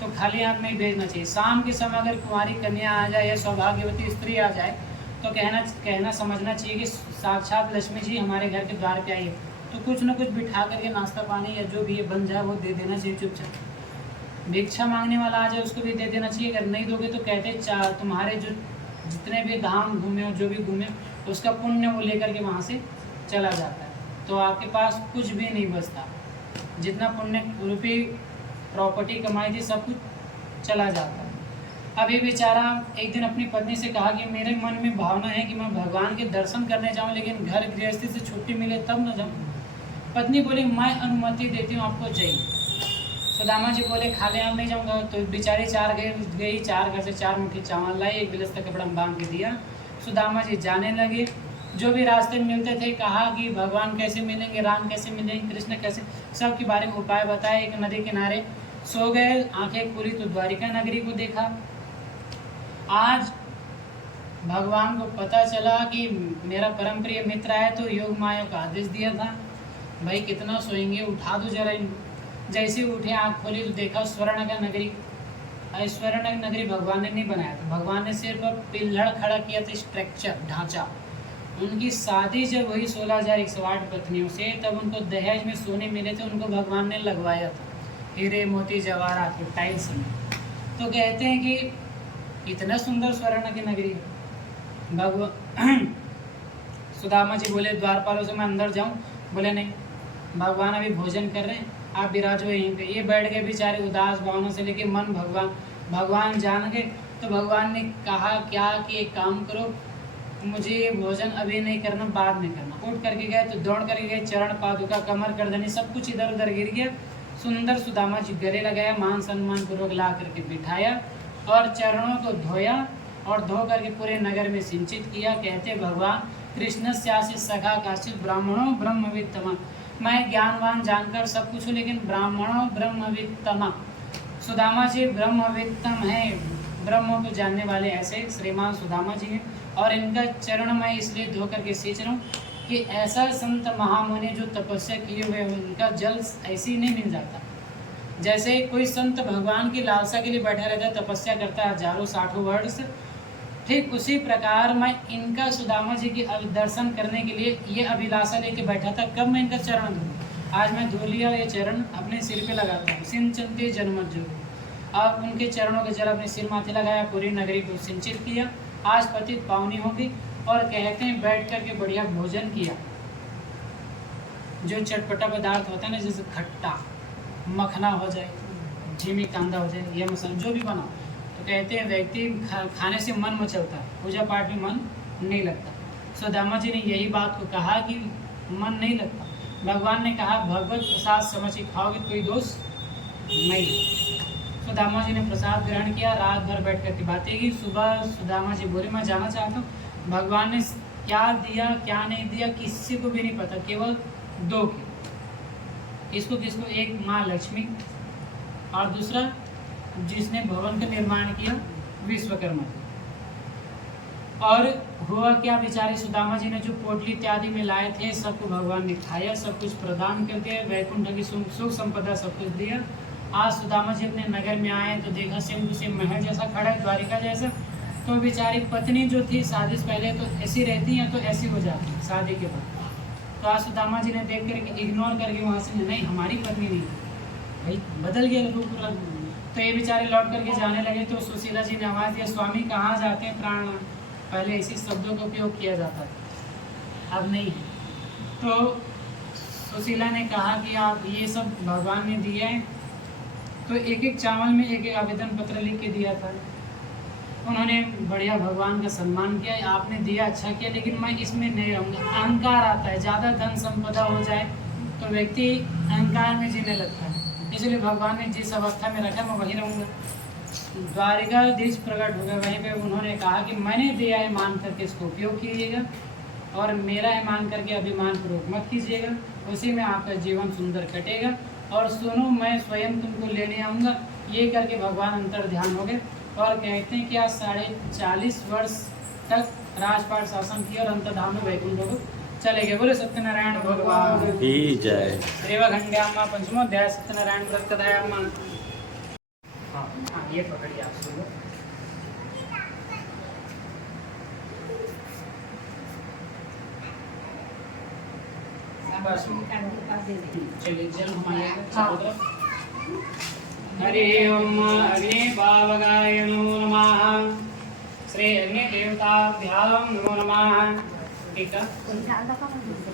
तो खाली हाथ नहीं भेजना चाहिए। शाम के समय अगर कुंवारी कन्या आ जाए या सौभाग्यवती स्त्री आ जाए तो कहना समझना चाहिए कि साक्षात लक्ष्मी जी हमारे घर के द्वार पे आई है, तो कुछ न कुछ बिठा करके नाश्ता पानी या जो भी ये बन जाए वो दे देना चाहिए चुपचाप। भिक्षा मांगने वाला आ जाए उसको भी दे देना चाहिए। अगर नहीं दोगे तो कहते तुम्हारे जो जितने भी धाम घूमे हो, जो भी घूमे, उसका पुण्य वो लेकर के वहाँ से चला जाता है, तो आपके पास कुछ भी नहीं बचता। जितना पुण्य रूपी प्रॉपर्टी कमाई थी सब कुछ चला जाता है। अभी बेचारा एक दिन अपनी पत्नी से कहा कि मेरे मन में भावना है कि मैं भगवान के दर्शन करने जाऊं, लेकिन घर गृहस्थी से छुट्टी मिले तब न जाऊं। पत्नी बोली मैं अनुमति देती हूं, आपको जाइए। सुदामा जी बोले खाली हाथ नहीं जाऊंगा। तो बेचारी 4 घर से 4 मुट्ठी चावल लाई, एक गिलस का कपड़ा बांध के दिया। सुदामा जी जाने लगे। जो भी रास्ते में मिलते थे कहा कि भगवान कैसे मिलेंगे, राम कैसे मिलेंगे, कृष्ण कैसे, सब के बारे में उपाय बताए। एक नदी किनारे सो गए, आंखें खुली तो द्वारिका नगरी को देखा। आज भगवान को पता चला कि मेरा परम प्रिय मित्र है, तो योग माया का आदेश दिया था, भाई कितना सोएंगे, उठा दो जरा इनको। जैसे उठे आँख खोली तो देखा स्वर्णगर नगरी। स्वर्णगर नगरी भगवान ने नहीं बनाया था, भगवान ने सिर्फ पिल्लड़ खड़ा किया था, स्ट्रक्चर ढांचा। उनकी शादी जब हुई 16,108 पत्नियों से, तब उनको दहेज में सोने मिले थे, उनको भगवान ने लगवाया था हीरे मोती जवाहरात के टाइल्स में। तो कहते हैं कि इतना सुंदर स्वर्ण की नगरी भगवान। सुदामा जी बोले द्वारपालों से मैं अंदर जाऊं? बोले नहीं, भगवान अभी भोजन कर रहे हैं, आप विराजो यहीं पे। ये बैठ गए बेचारे उदास भावना से, लेकिन मन भगवान भगवान जान गए। तो भगवान ने कहा क्या कि एक काम करो, मुझे ये भोजन अभी नहीं करना, बाद में करना। उठ करके गए तो दौड़ करके गए, चरण पादुका कमर गर्दनी सब कुछ इधर उधर गिर गया। सुंदर सुदामा जी गले लगाया, मान सम्मान पूर्वक ला करके बिठाया और चरणों को धोया और धो करके पूरे नगर में सिंचित किया। कहते भगवान कृष्ण स्यासी सखा काशित ब्राह्मणों ब्रह्मवित्तमा, मैं ज्ञानवान जानकर सब कुछ हूँ लेकिन ब्राह्मणों ब्रह्मवित्तमा, सुदामा जी ब्रह्मवित्तम है, ब्रह्म को जानने वाले ऐसे श्रीमान सुदामा जी हैं। और इनका चरण मैं इसलिए धो करके सींच रहा हूँ कि ऐसा संत महामुनि जो तपस्या किए हुए हैं उनका जल ऐसे ही नहीं मिल जाता। जैसे कोई संत भगवान की लालसा के लिए बैठा रहता है, तपस्या करता है हजारों साठों वर्ष, ठीक उसी प्रकार मैं इनका सुदामा जी की दर्शन करने के लिए ये अभिलाषा लेके बैठा था, कब मैं इनका चरण धो। आज मैं धो लिया, ये चरण अपने सिर पे लगाता हूँ। सिंचन्ते जन्मत जो, अब उनके चरणों के जल अपने सिर माथे लगाया, पूरी नगरी को सिंचित किया। आज पतित पावनी होगी। और कहते हैं बैठ करके बढ़िया भोजन किया। जो चटपटा पदार्थ होता है ना, जैसे खट्टा मखना हो जाए, झीमी कांदा हो जाए, यह मसाला जो भी बना, तो कहते हैं व्यक्ति खाने से मन मचलता है, पूजा पाठ में मन नहीं लगता। सुदामा जी ने यही बात को कहा कि मन नहीं लगता। भगवान ने कहा भगवत प्रसाद समझ के खाओगे कोई दोष नहीं। सुदामा जी ने प्रसाद ग्रहण किया, रात भर बैठ करके बातें की। सुबह सुदामा जी बोले मैं जाना चाहता हूँ। भगवान ने क्या दिया क्या नहीं दिया किसी को भी नहीं पता, केवल दो के, किसको किसको, एक माँ लक्ष्मी और दूसरा जिसने भवन का निर्माण किया विश्वकर्मा जी। और हुआ क्या, बेचारे सुदामा जी ने जो पोटली इत्यादि में लाए थे सबको भगवान ने खाया, सब कुछ प्रदान कर दिया, वैकुंठ की सुख संपदा सब कुछ दिया। आज सुदामा जी अपने नगर में आए तो देखा सेम टू सेम महल जैसा खड़ा है, द्वारिका जैसा। तो बेचारी पत्नी जो थी शादी से पहले तो ऐसी रहती हैं तो ऐसी हो जाती है शादी के बाद। तो आज सुदामा जी ने देख करके इग्नोर करके वहाँ से नहीं, हमारी पत्नी नहीं भाई, बदल गया रूप रंग। तो ये बेचारे लौट करके जाने लगे। तो सुशीला जी ने आवाज़ दिया स्वामी कहाँ जाते हैं प्राण, पहले इसी शब्दों का उपयोग किया जाता था, अब नहीं। तो सुशीला ने कहा कि आप ये सब भगवान ने दिया है। तो एक एक चावल में एक एक आवेदन पत्र लिख के दिया था। उन्होंने बढ़िया भगवान का सम्मान किया, आपने दिया अच्छा किया, लेकिन मैं इसमें नहीं रहूँगा। अहंकार आता है, ज़्यादा धन संपदा हो जाए तो व्यक्ति अहंकार में जीने लगता है, इसलिए भगवान ने जिस अवस्था में रखा मैं वहीं रहूँगा। द्वारिकाधीश प्रकट हो गए, वहीं पे उन्होंने कहा कि मैंने दिया है मान करके इसको उपयोग कीजिएगा और मेरा है मान करके अभिमान पूर्वक मत कीजिएगा, उसी में आपका जीवन सुंदर कटेगा। और सुनो मैं स्वयं तुमको लेने आऊँगा। ये करके भगवान अंतर ध्यान हो गए और कहते हैं कि आज 40 वर्ष तक राजपाट शासन किया और अंतर्धाम में वैकुंठ को चले गए। बोले सत्यनारायण भगवान की जय। रेवाखंड्याम्मा पंचमोध्याय सत्यनारायण व्रत कथायाम्मा। हाँ ये पकड़िए आप सुनो। चलिए जल घुमाइएगा। हरि ओम अग्नि पावकाय नमो नमः। श्री अग्नि देवताभ्यां नमो नमः। ठीक है।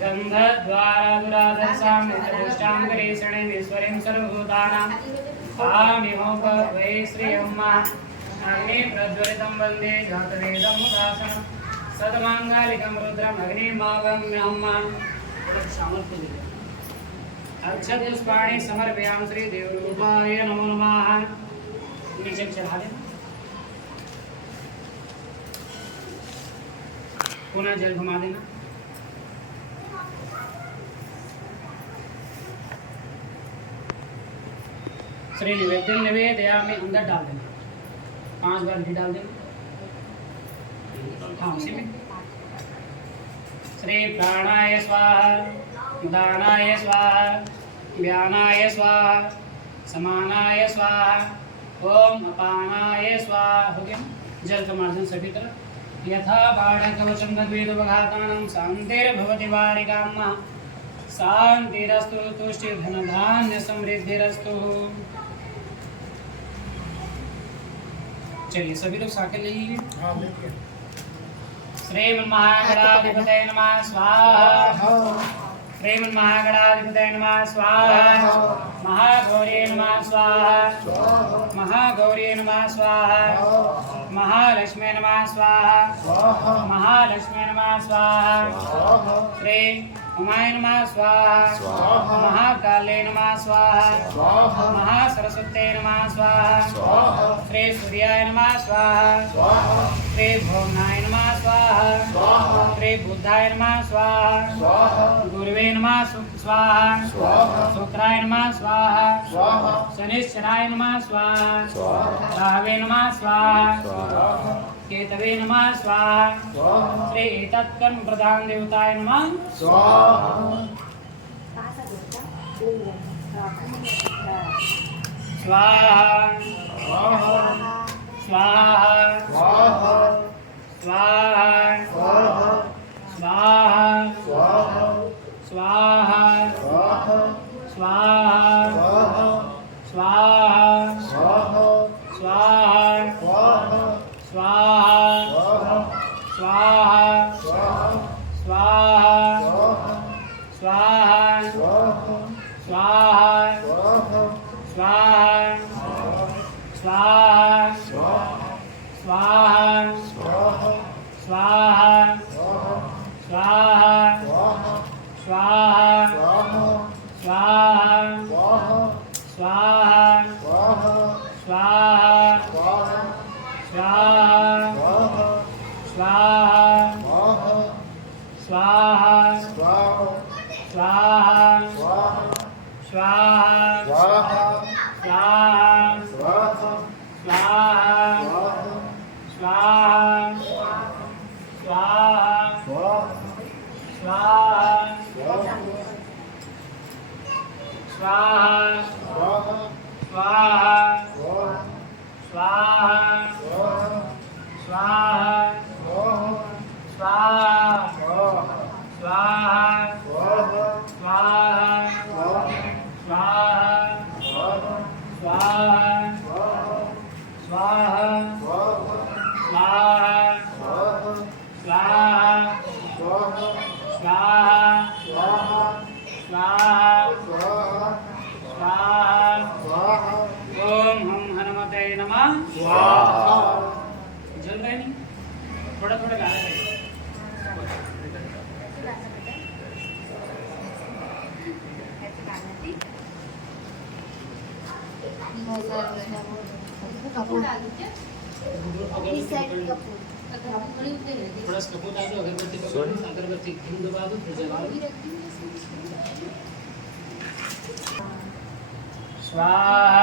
गंध द्वारा दुराधर्षां नित्यदुष्टां गणेशणेश्वरीं सर्वभूतानां आमिहोक वै श्री अम्मा। अग्नि प्रज्वलितं वन्दे जातवेदं उदासनं सद्माङ्गलिकं रुद्रम् अग्निमावम्यहम्मा। शामल को दीजिए। अक्षत पुष्पाणि समर्पयामि श्री देवरूपाय नमो नमः। नीचे चढ़ा देना। पुनः जल घुमा देना। श्री निवेदन निवेदयामि अंदर डाल देना, 5 बार घी डाल देना। हाँ उसी में श्री प्राणाय स्वाहा, उदानाय स्वाहा, व्यानाय स्वाहा, समानाय स्वाहा, ओम अपानाय स्वाहा। हो गया जल का मार्जन सभी तरफ। यथा बाढ़कवचं गद्वेदवघातानं शान्तिर्भवति वारिकाम्मा। शान्तिरस्तु तुष्टिर्धनधान्य समृद्धिरस्तु। चलिए सभी लोग साके लीजिए। हाँ लेंगे। श्रीमन्महागणाधिपतये नमः स्वाहा। श्रीमन्महागणाधिपतये नमः स्वाहा। महागौरी नमः स्वाहा। महागौरी नमः स्वाहा महालक्ष्मी नमः स्वाहा महालक्ष्मी नमः स्वाहा श्री उमाय नमः स्वाहा महाकाले नमः स्वाहा महासरस्वते नमः स्वाहा श्री सूर्याय नमः स्वाहा श्री भुवनाय नमः स्वाहा श्री बुद्धाय नमः स्वाहा गुरुवे नमः स्वाहा शुक्राय नमः स्वाहा शनिश्चराय नमः स्वाहा राहवे नमः स्वाहा केतवे नमः स्वाहा श्री तत्कर्म प्रधान देवताय नमः स्वाहा स्वाहा स्वाहा स्वाहा स्वाहा स्वाहा स्वाहा ओम हम हनुमते नमः जल रहे नहीं थोड़ा थोड़ा गा रहे थोड़ा कपूर डाल दो अगरबत्ती घी दबा दो फिर जला दो स्वाहा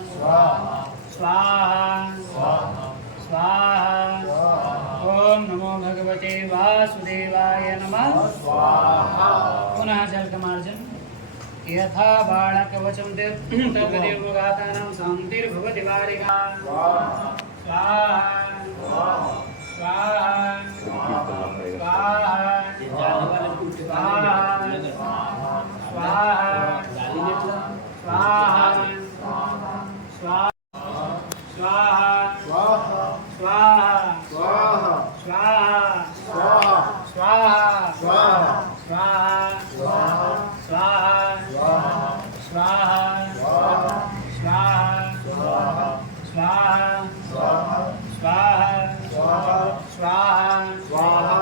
स्वाहा स्वाहा स्वाहा ओम नमो भगवते वासुदेवाय नमः पुनः जलकमार्जन यथा बाणकवचं तद्गदेव गातानां शान्तिर्भवति वारिका स्वाहा स्वाहा स्वाहा स्वाहा स्वाहा स्वाहा स्वाहा स्वाहा स्वाहा स्वाहा स्वाहा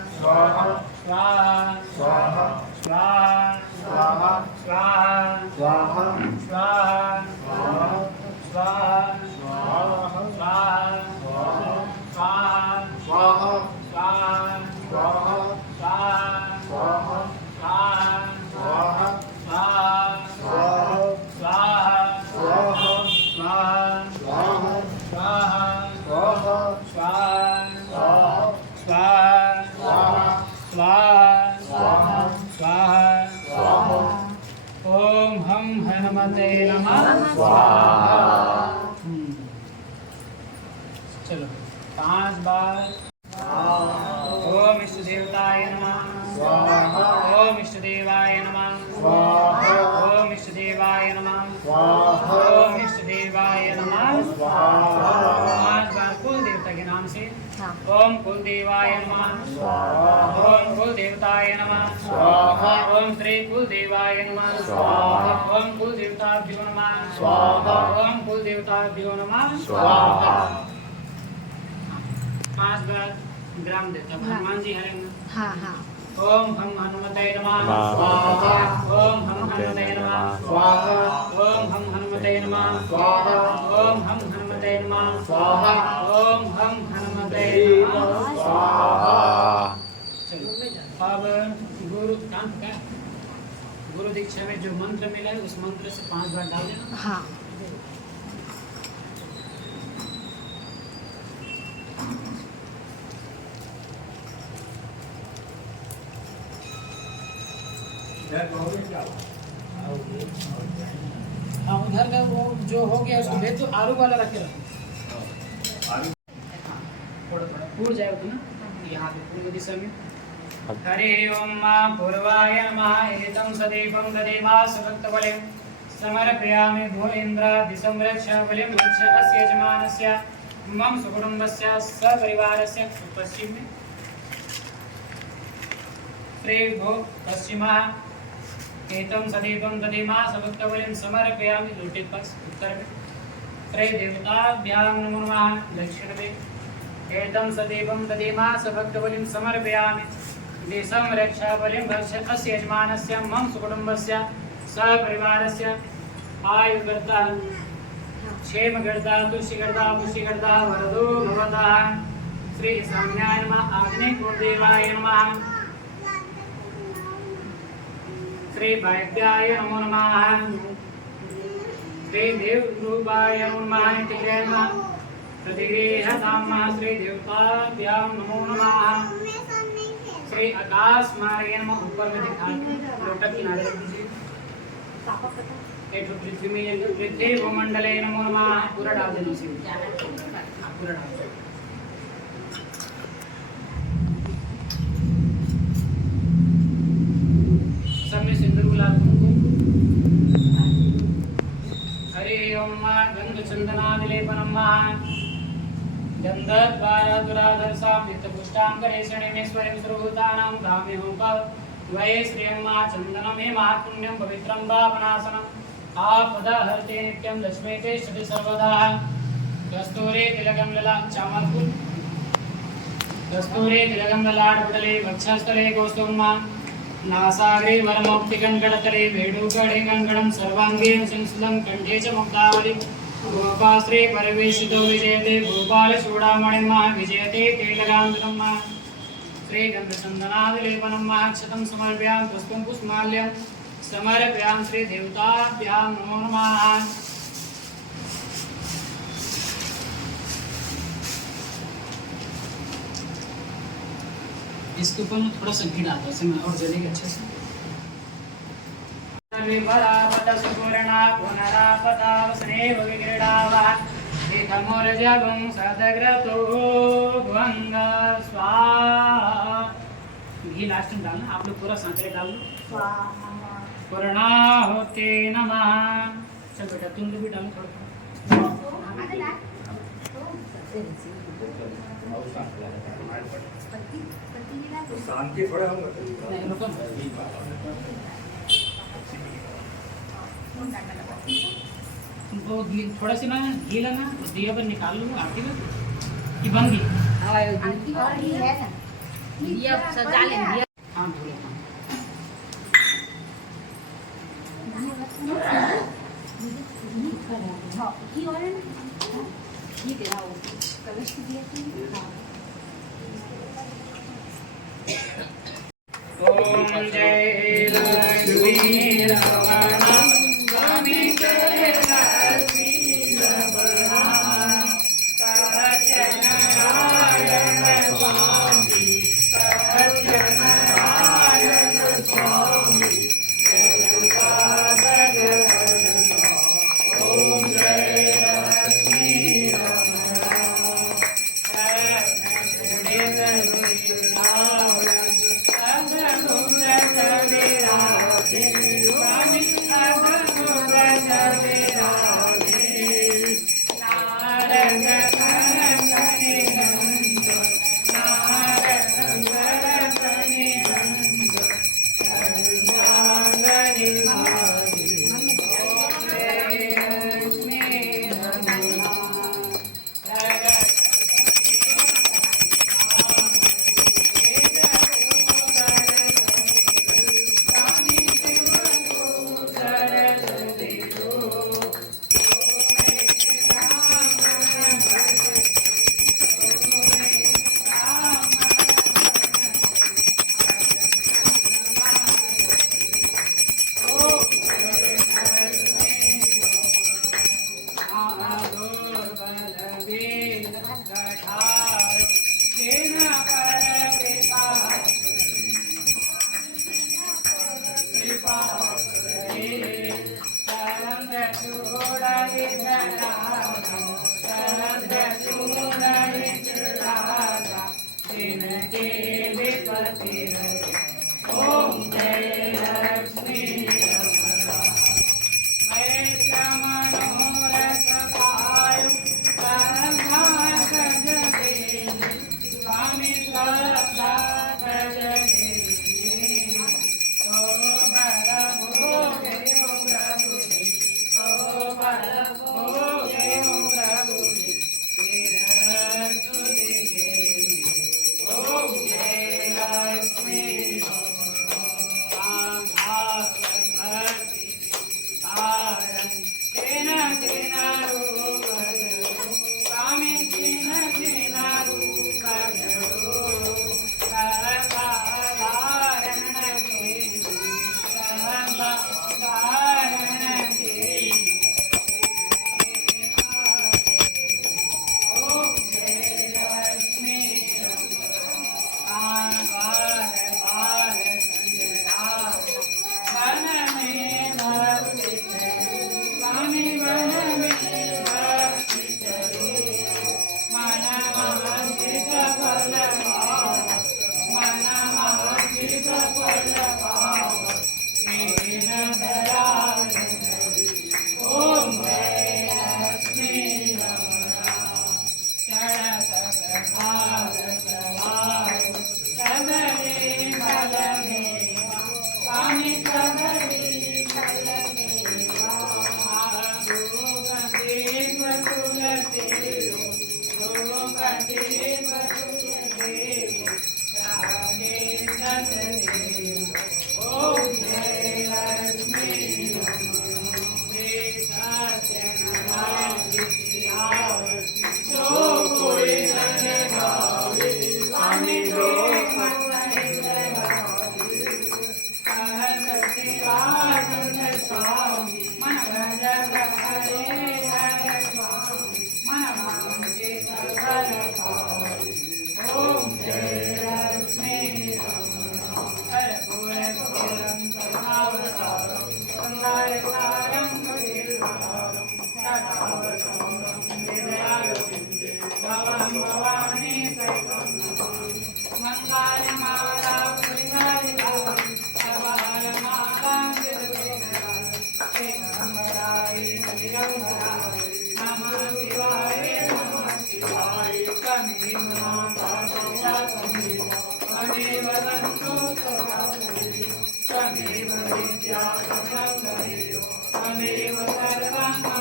स्वाहा स्वाहा स्वाहा स्वाहा स्वाहा स्वाहा स्वाहा स्वाहा स्वाहा ओम हम हनुमते नमः चलो 5 बार ओम इष्ट देवताय नमः ओम इष्ट देवाय नमः ओम इष्ट देवाय नमः ओम इष्ट देवाय नमः 5 बार कुल देवता के नाम से ओम कुल देवाय नमः ओम कुल देवताय नमः ओम श्री कुल देवाय नमः ओम कुल देवताभ्यो नमः ओम कुल देवताभ्यो नमः 5 बार ग्राम देवता हनुमान जी हरेंगे हाँ हाँ ओम हम हनुमते नमः स्वाहा ओम हम हनुमते नमः स्वाहा ओम हम हनुमते नमः स्वाहा ओम हम हनुमते नमः स्वाहा ओम हम हनुमते नमः स्वाहा। चलो अब गुरु दीक्षा में जो मंत्र मिला है उस मंत्र से 5 बार डाल देना। हाँ हाँ उधर का वो जो हो गया उसको भेज दो आलू वाला रखे रखो थोड़ा थोड़ा पूर जाए तो ना यहाँ पे पूर्व दिशा में हरि ओम पूर्वाय नमः एतं सदीपं ददेवासभक्तबलिं समर्पयामि भो इन्द्र दिशं रक्ष बलिं रक्ष अस्य यजमानस्य मम सुकुटुम्बस्य सपरिवारस्य पश्चिम में श्री भो पश्चिमः एतं सदीपं ददेवासभक्तबलिं समर्पयामि लोटे पास उत्तर में त्रय देवताभ्यां नमो नमः दक्षिण में एतं सदीपं ददेवासभक्तबलिं समर्पयामि देशं रक्षा बलिं भक्ष्य अस्य यजमानस्य मम सुकुटुम्बस्य सपरिवारस्य आयुर्गर्ता क्षेमगर्ता तुष्टिगर्ता पुष्टिगर्ता वरदो भवतः श्री साम्याय नमः आग्नेयदेवाय नमः श्री वायव्याय नमो नमः श्री देवरूपाय नमः नित्याय नमः प्रतिगृहधामः श्री देवताभ्यां नमो नमः श्री आकाश मार्गे नमः ऊपर में दिखा लोटा किनारे रख दीजिए पृथ्वी में पृथ्वी भूमंडले नमो नमः पूरा डाल देना उसी पूरा डाल दो सब में सिंदूर गुलाब हरि ओम गंध चंदनादिलेपनम गंधद्वाराधुराधरसां नित्यपुष्टाङ्गरेषणेश्वरीं सर्वभूतानां धाम्यहोप द्वये श्रियं चन्दनं हे महापुण्यं पवित्रं पावनासनम् आपदहर्ते नित्यं लक्ष्मी तिष्ठति सर्वदा कस्तूरे तिलकं ललाटचामरपुर कस्तूरे तिलकं ललाटपटले वक्षस्थले कौस्तुभं नासाग्रे वरमौक्तिकङ्कणतले वेणुकणे कङ्कणं सर्वाङ्गे संस्कृतं कण्ठे च मुक्तावली गोपाश्री परिवेशितो विजयते गोपालचूडामणिं विजयते तेलगान्तरं श्रीगन्धचन्दनादिलेपनं क्षतं समर्पयामि पुष्पं पुष्पमाल्यं समर्पयामि श्री देवताभ्यां नमो नमः। इसके ऊपर थोड़ा सा घी डालता है और जलेगा अच्छे से। सुपूर्णा पुनरापतावसनेव विक्रीडावः एकमोरजगुं सदग्रतो भुवंग स्वाहा। घी लास्ट में डालना, आप लोग पूरा सांकरे डाल दो। पूर्णाहुति नमः। चल बेटा तुम लोग भी डालो थोड़ा। शांति थोड़ा होगा नहीं रुको तुमको घी थोड़ा सा ना घी लेना और दिया पर निकाल लो आरती में कि बन गई। और ये है ना दिया सजा ले दिया हाँ बोलो हाँ। घी और है ना घी दे रहा हूँ कलश की दिया थी ओम जय लक्ष्मी रमण स्वामी जय लक्ष्मी रमण सत्यनारायण स्वामी सत्यनारायण स्वामी ओम जय लक्ष्मी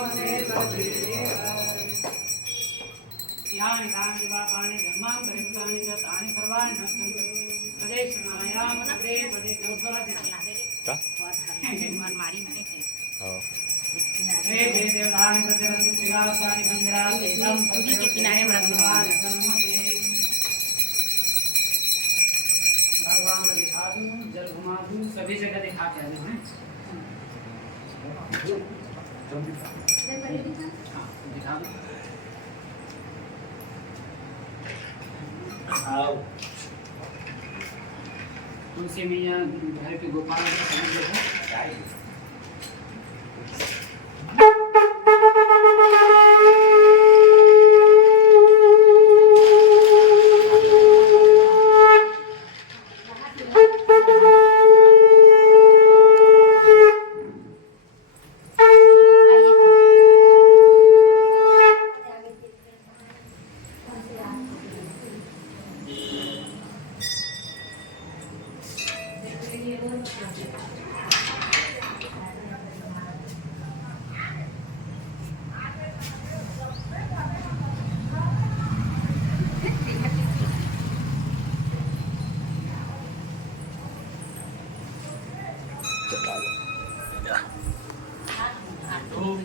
Thank you. यानि तानि पापानि धर्मान् परिभूतानि च तानि सर्वाणि नश्यन्ति प्रदेशनायां पदे पदे कौशलति का मारी में हो हे देवतानि प्रचरन्ति श्रीगासानि गंगराज तेषां नदी के किनारे में रखना भगवान दिखा दूं जल घुमा दूं सभी जगह दिखा के आना है हाँ दिखा दूं आओ तुलसी मैया घर के गोपाल के समझ लो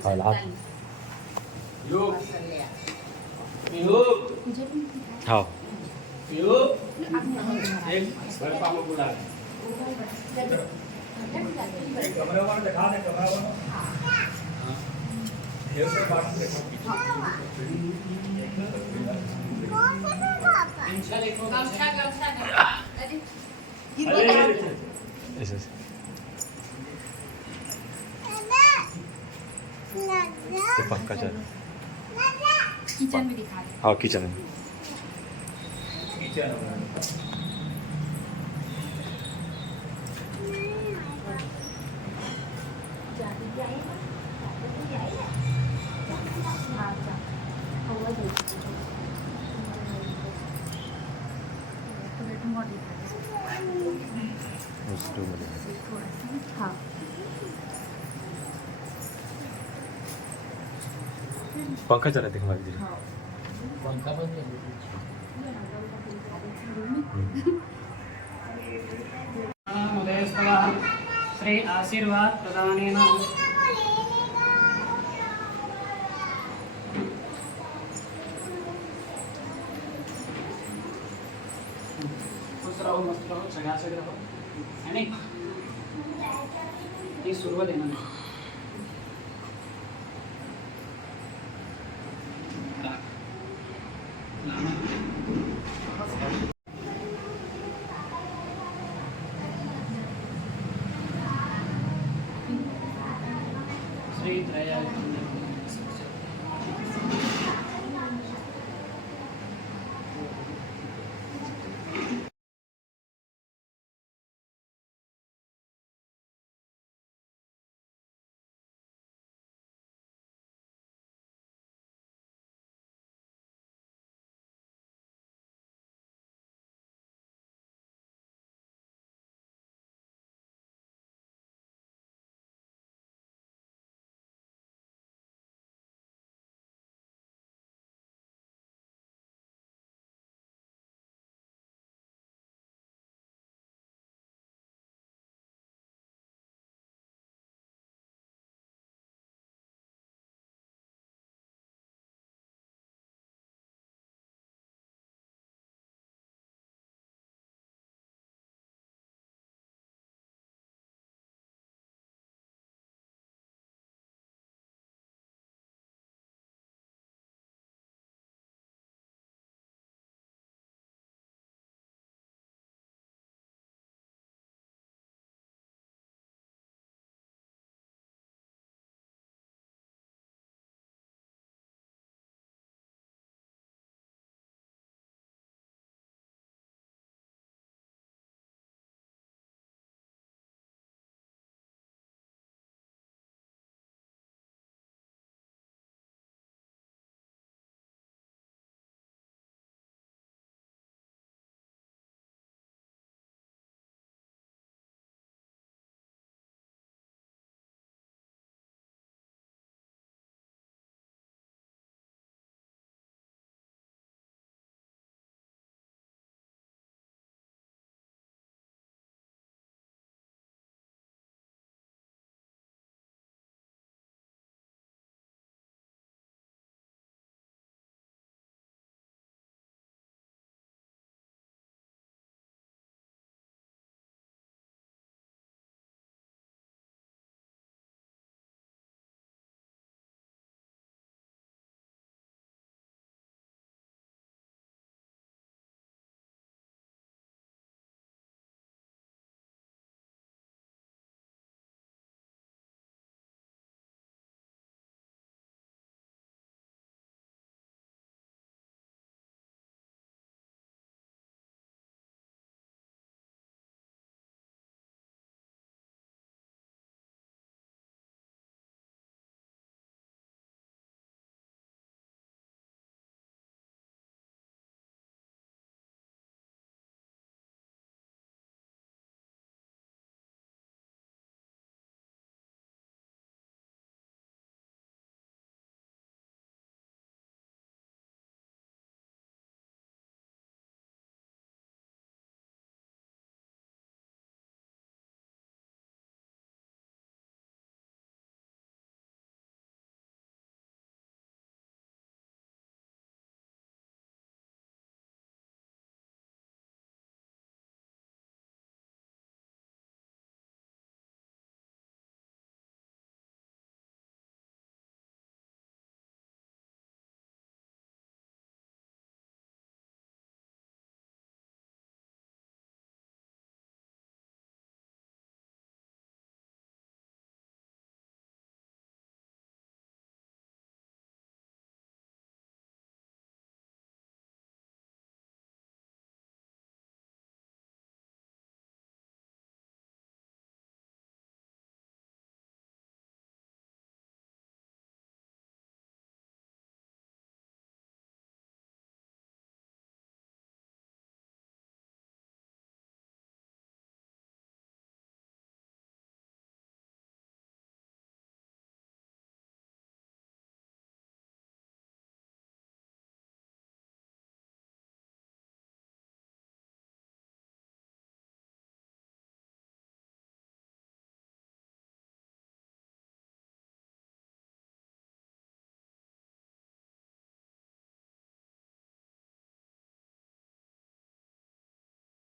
हालात योग योग हाँ योग एक घर पालो बुला कमरे वाला दिखा दे कमरा वाला ये सब बात देखो इंशा देखो गमछा ऐसे ये पंखा चल किचन में दिखा दे हाँ किचन में किचन उस रूम में हाँ पंखा चला देखो भाई जी पंखा बंद कर उदयस्तवः श्री आशीर्वाद प्रदानेन खुश रहो मस्त रहो चकाचक रहो है नहीं ये शुरुआत है ना श्री त्रय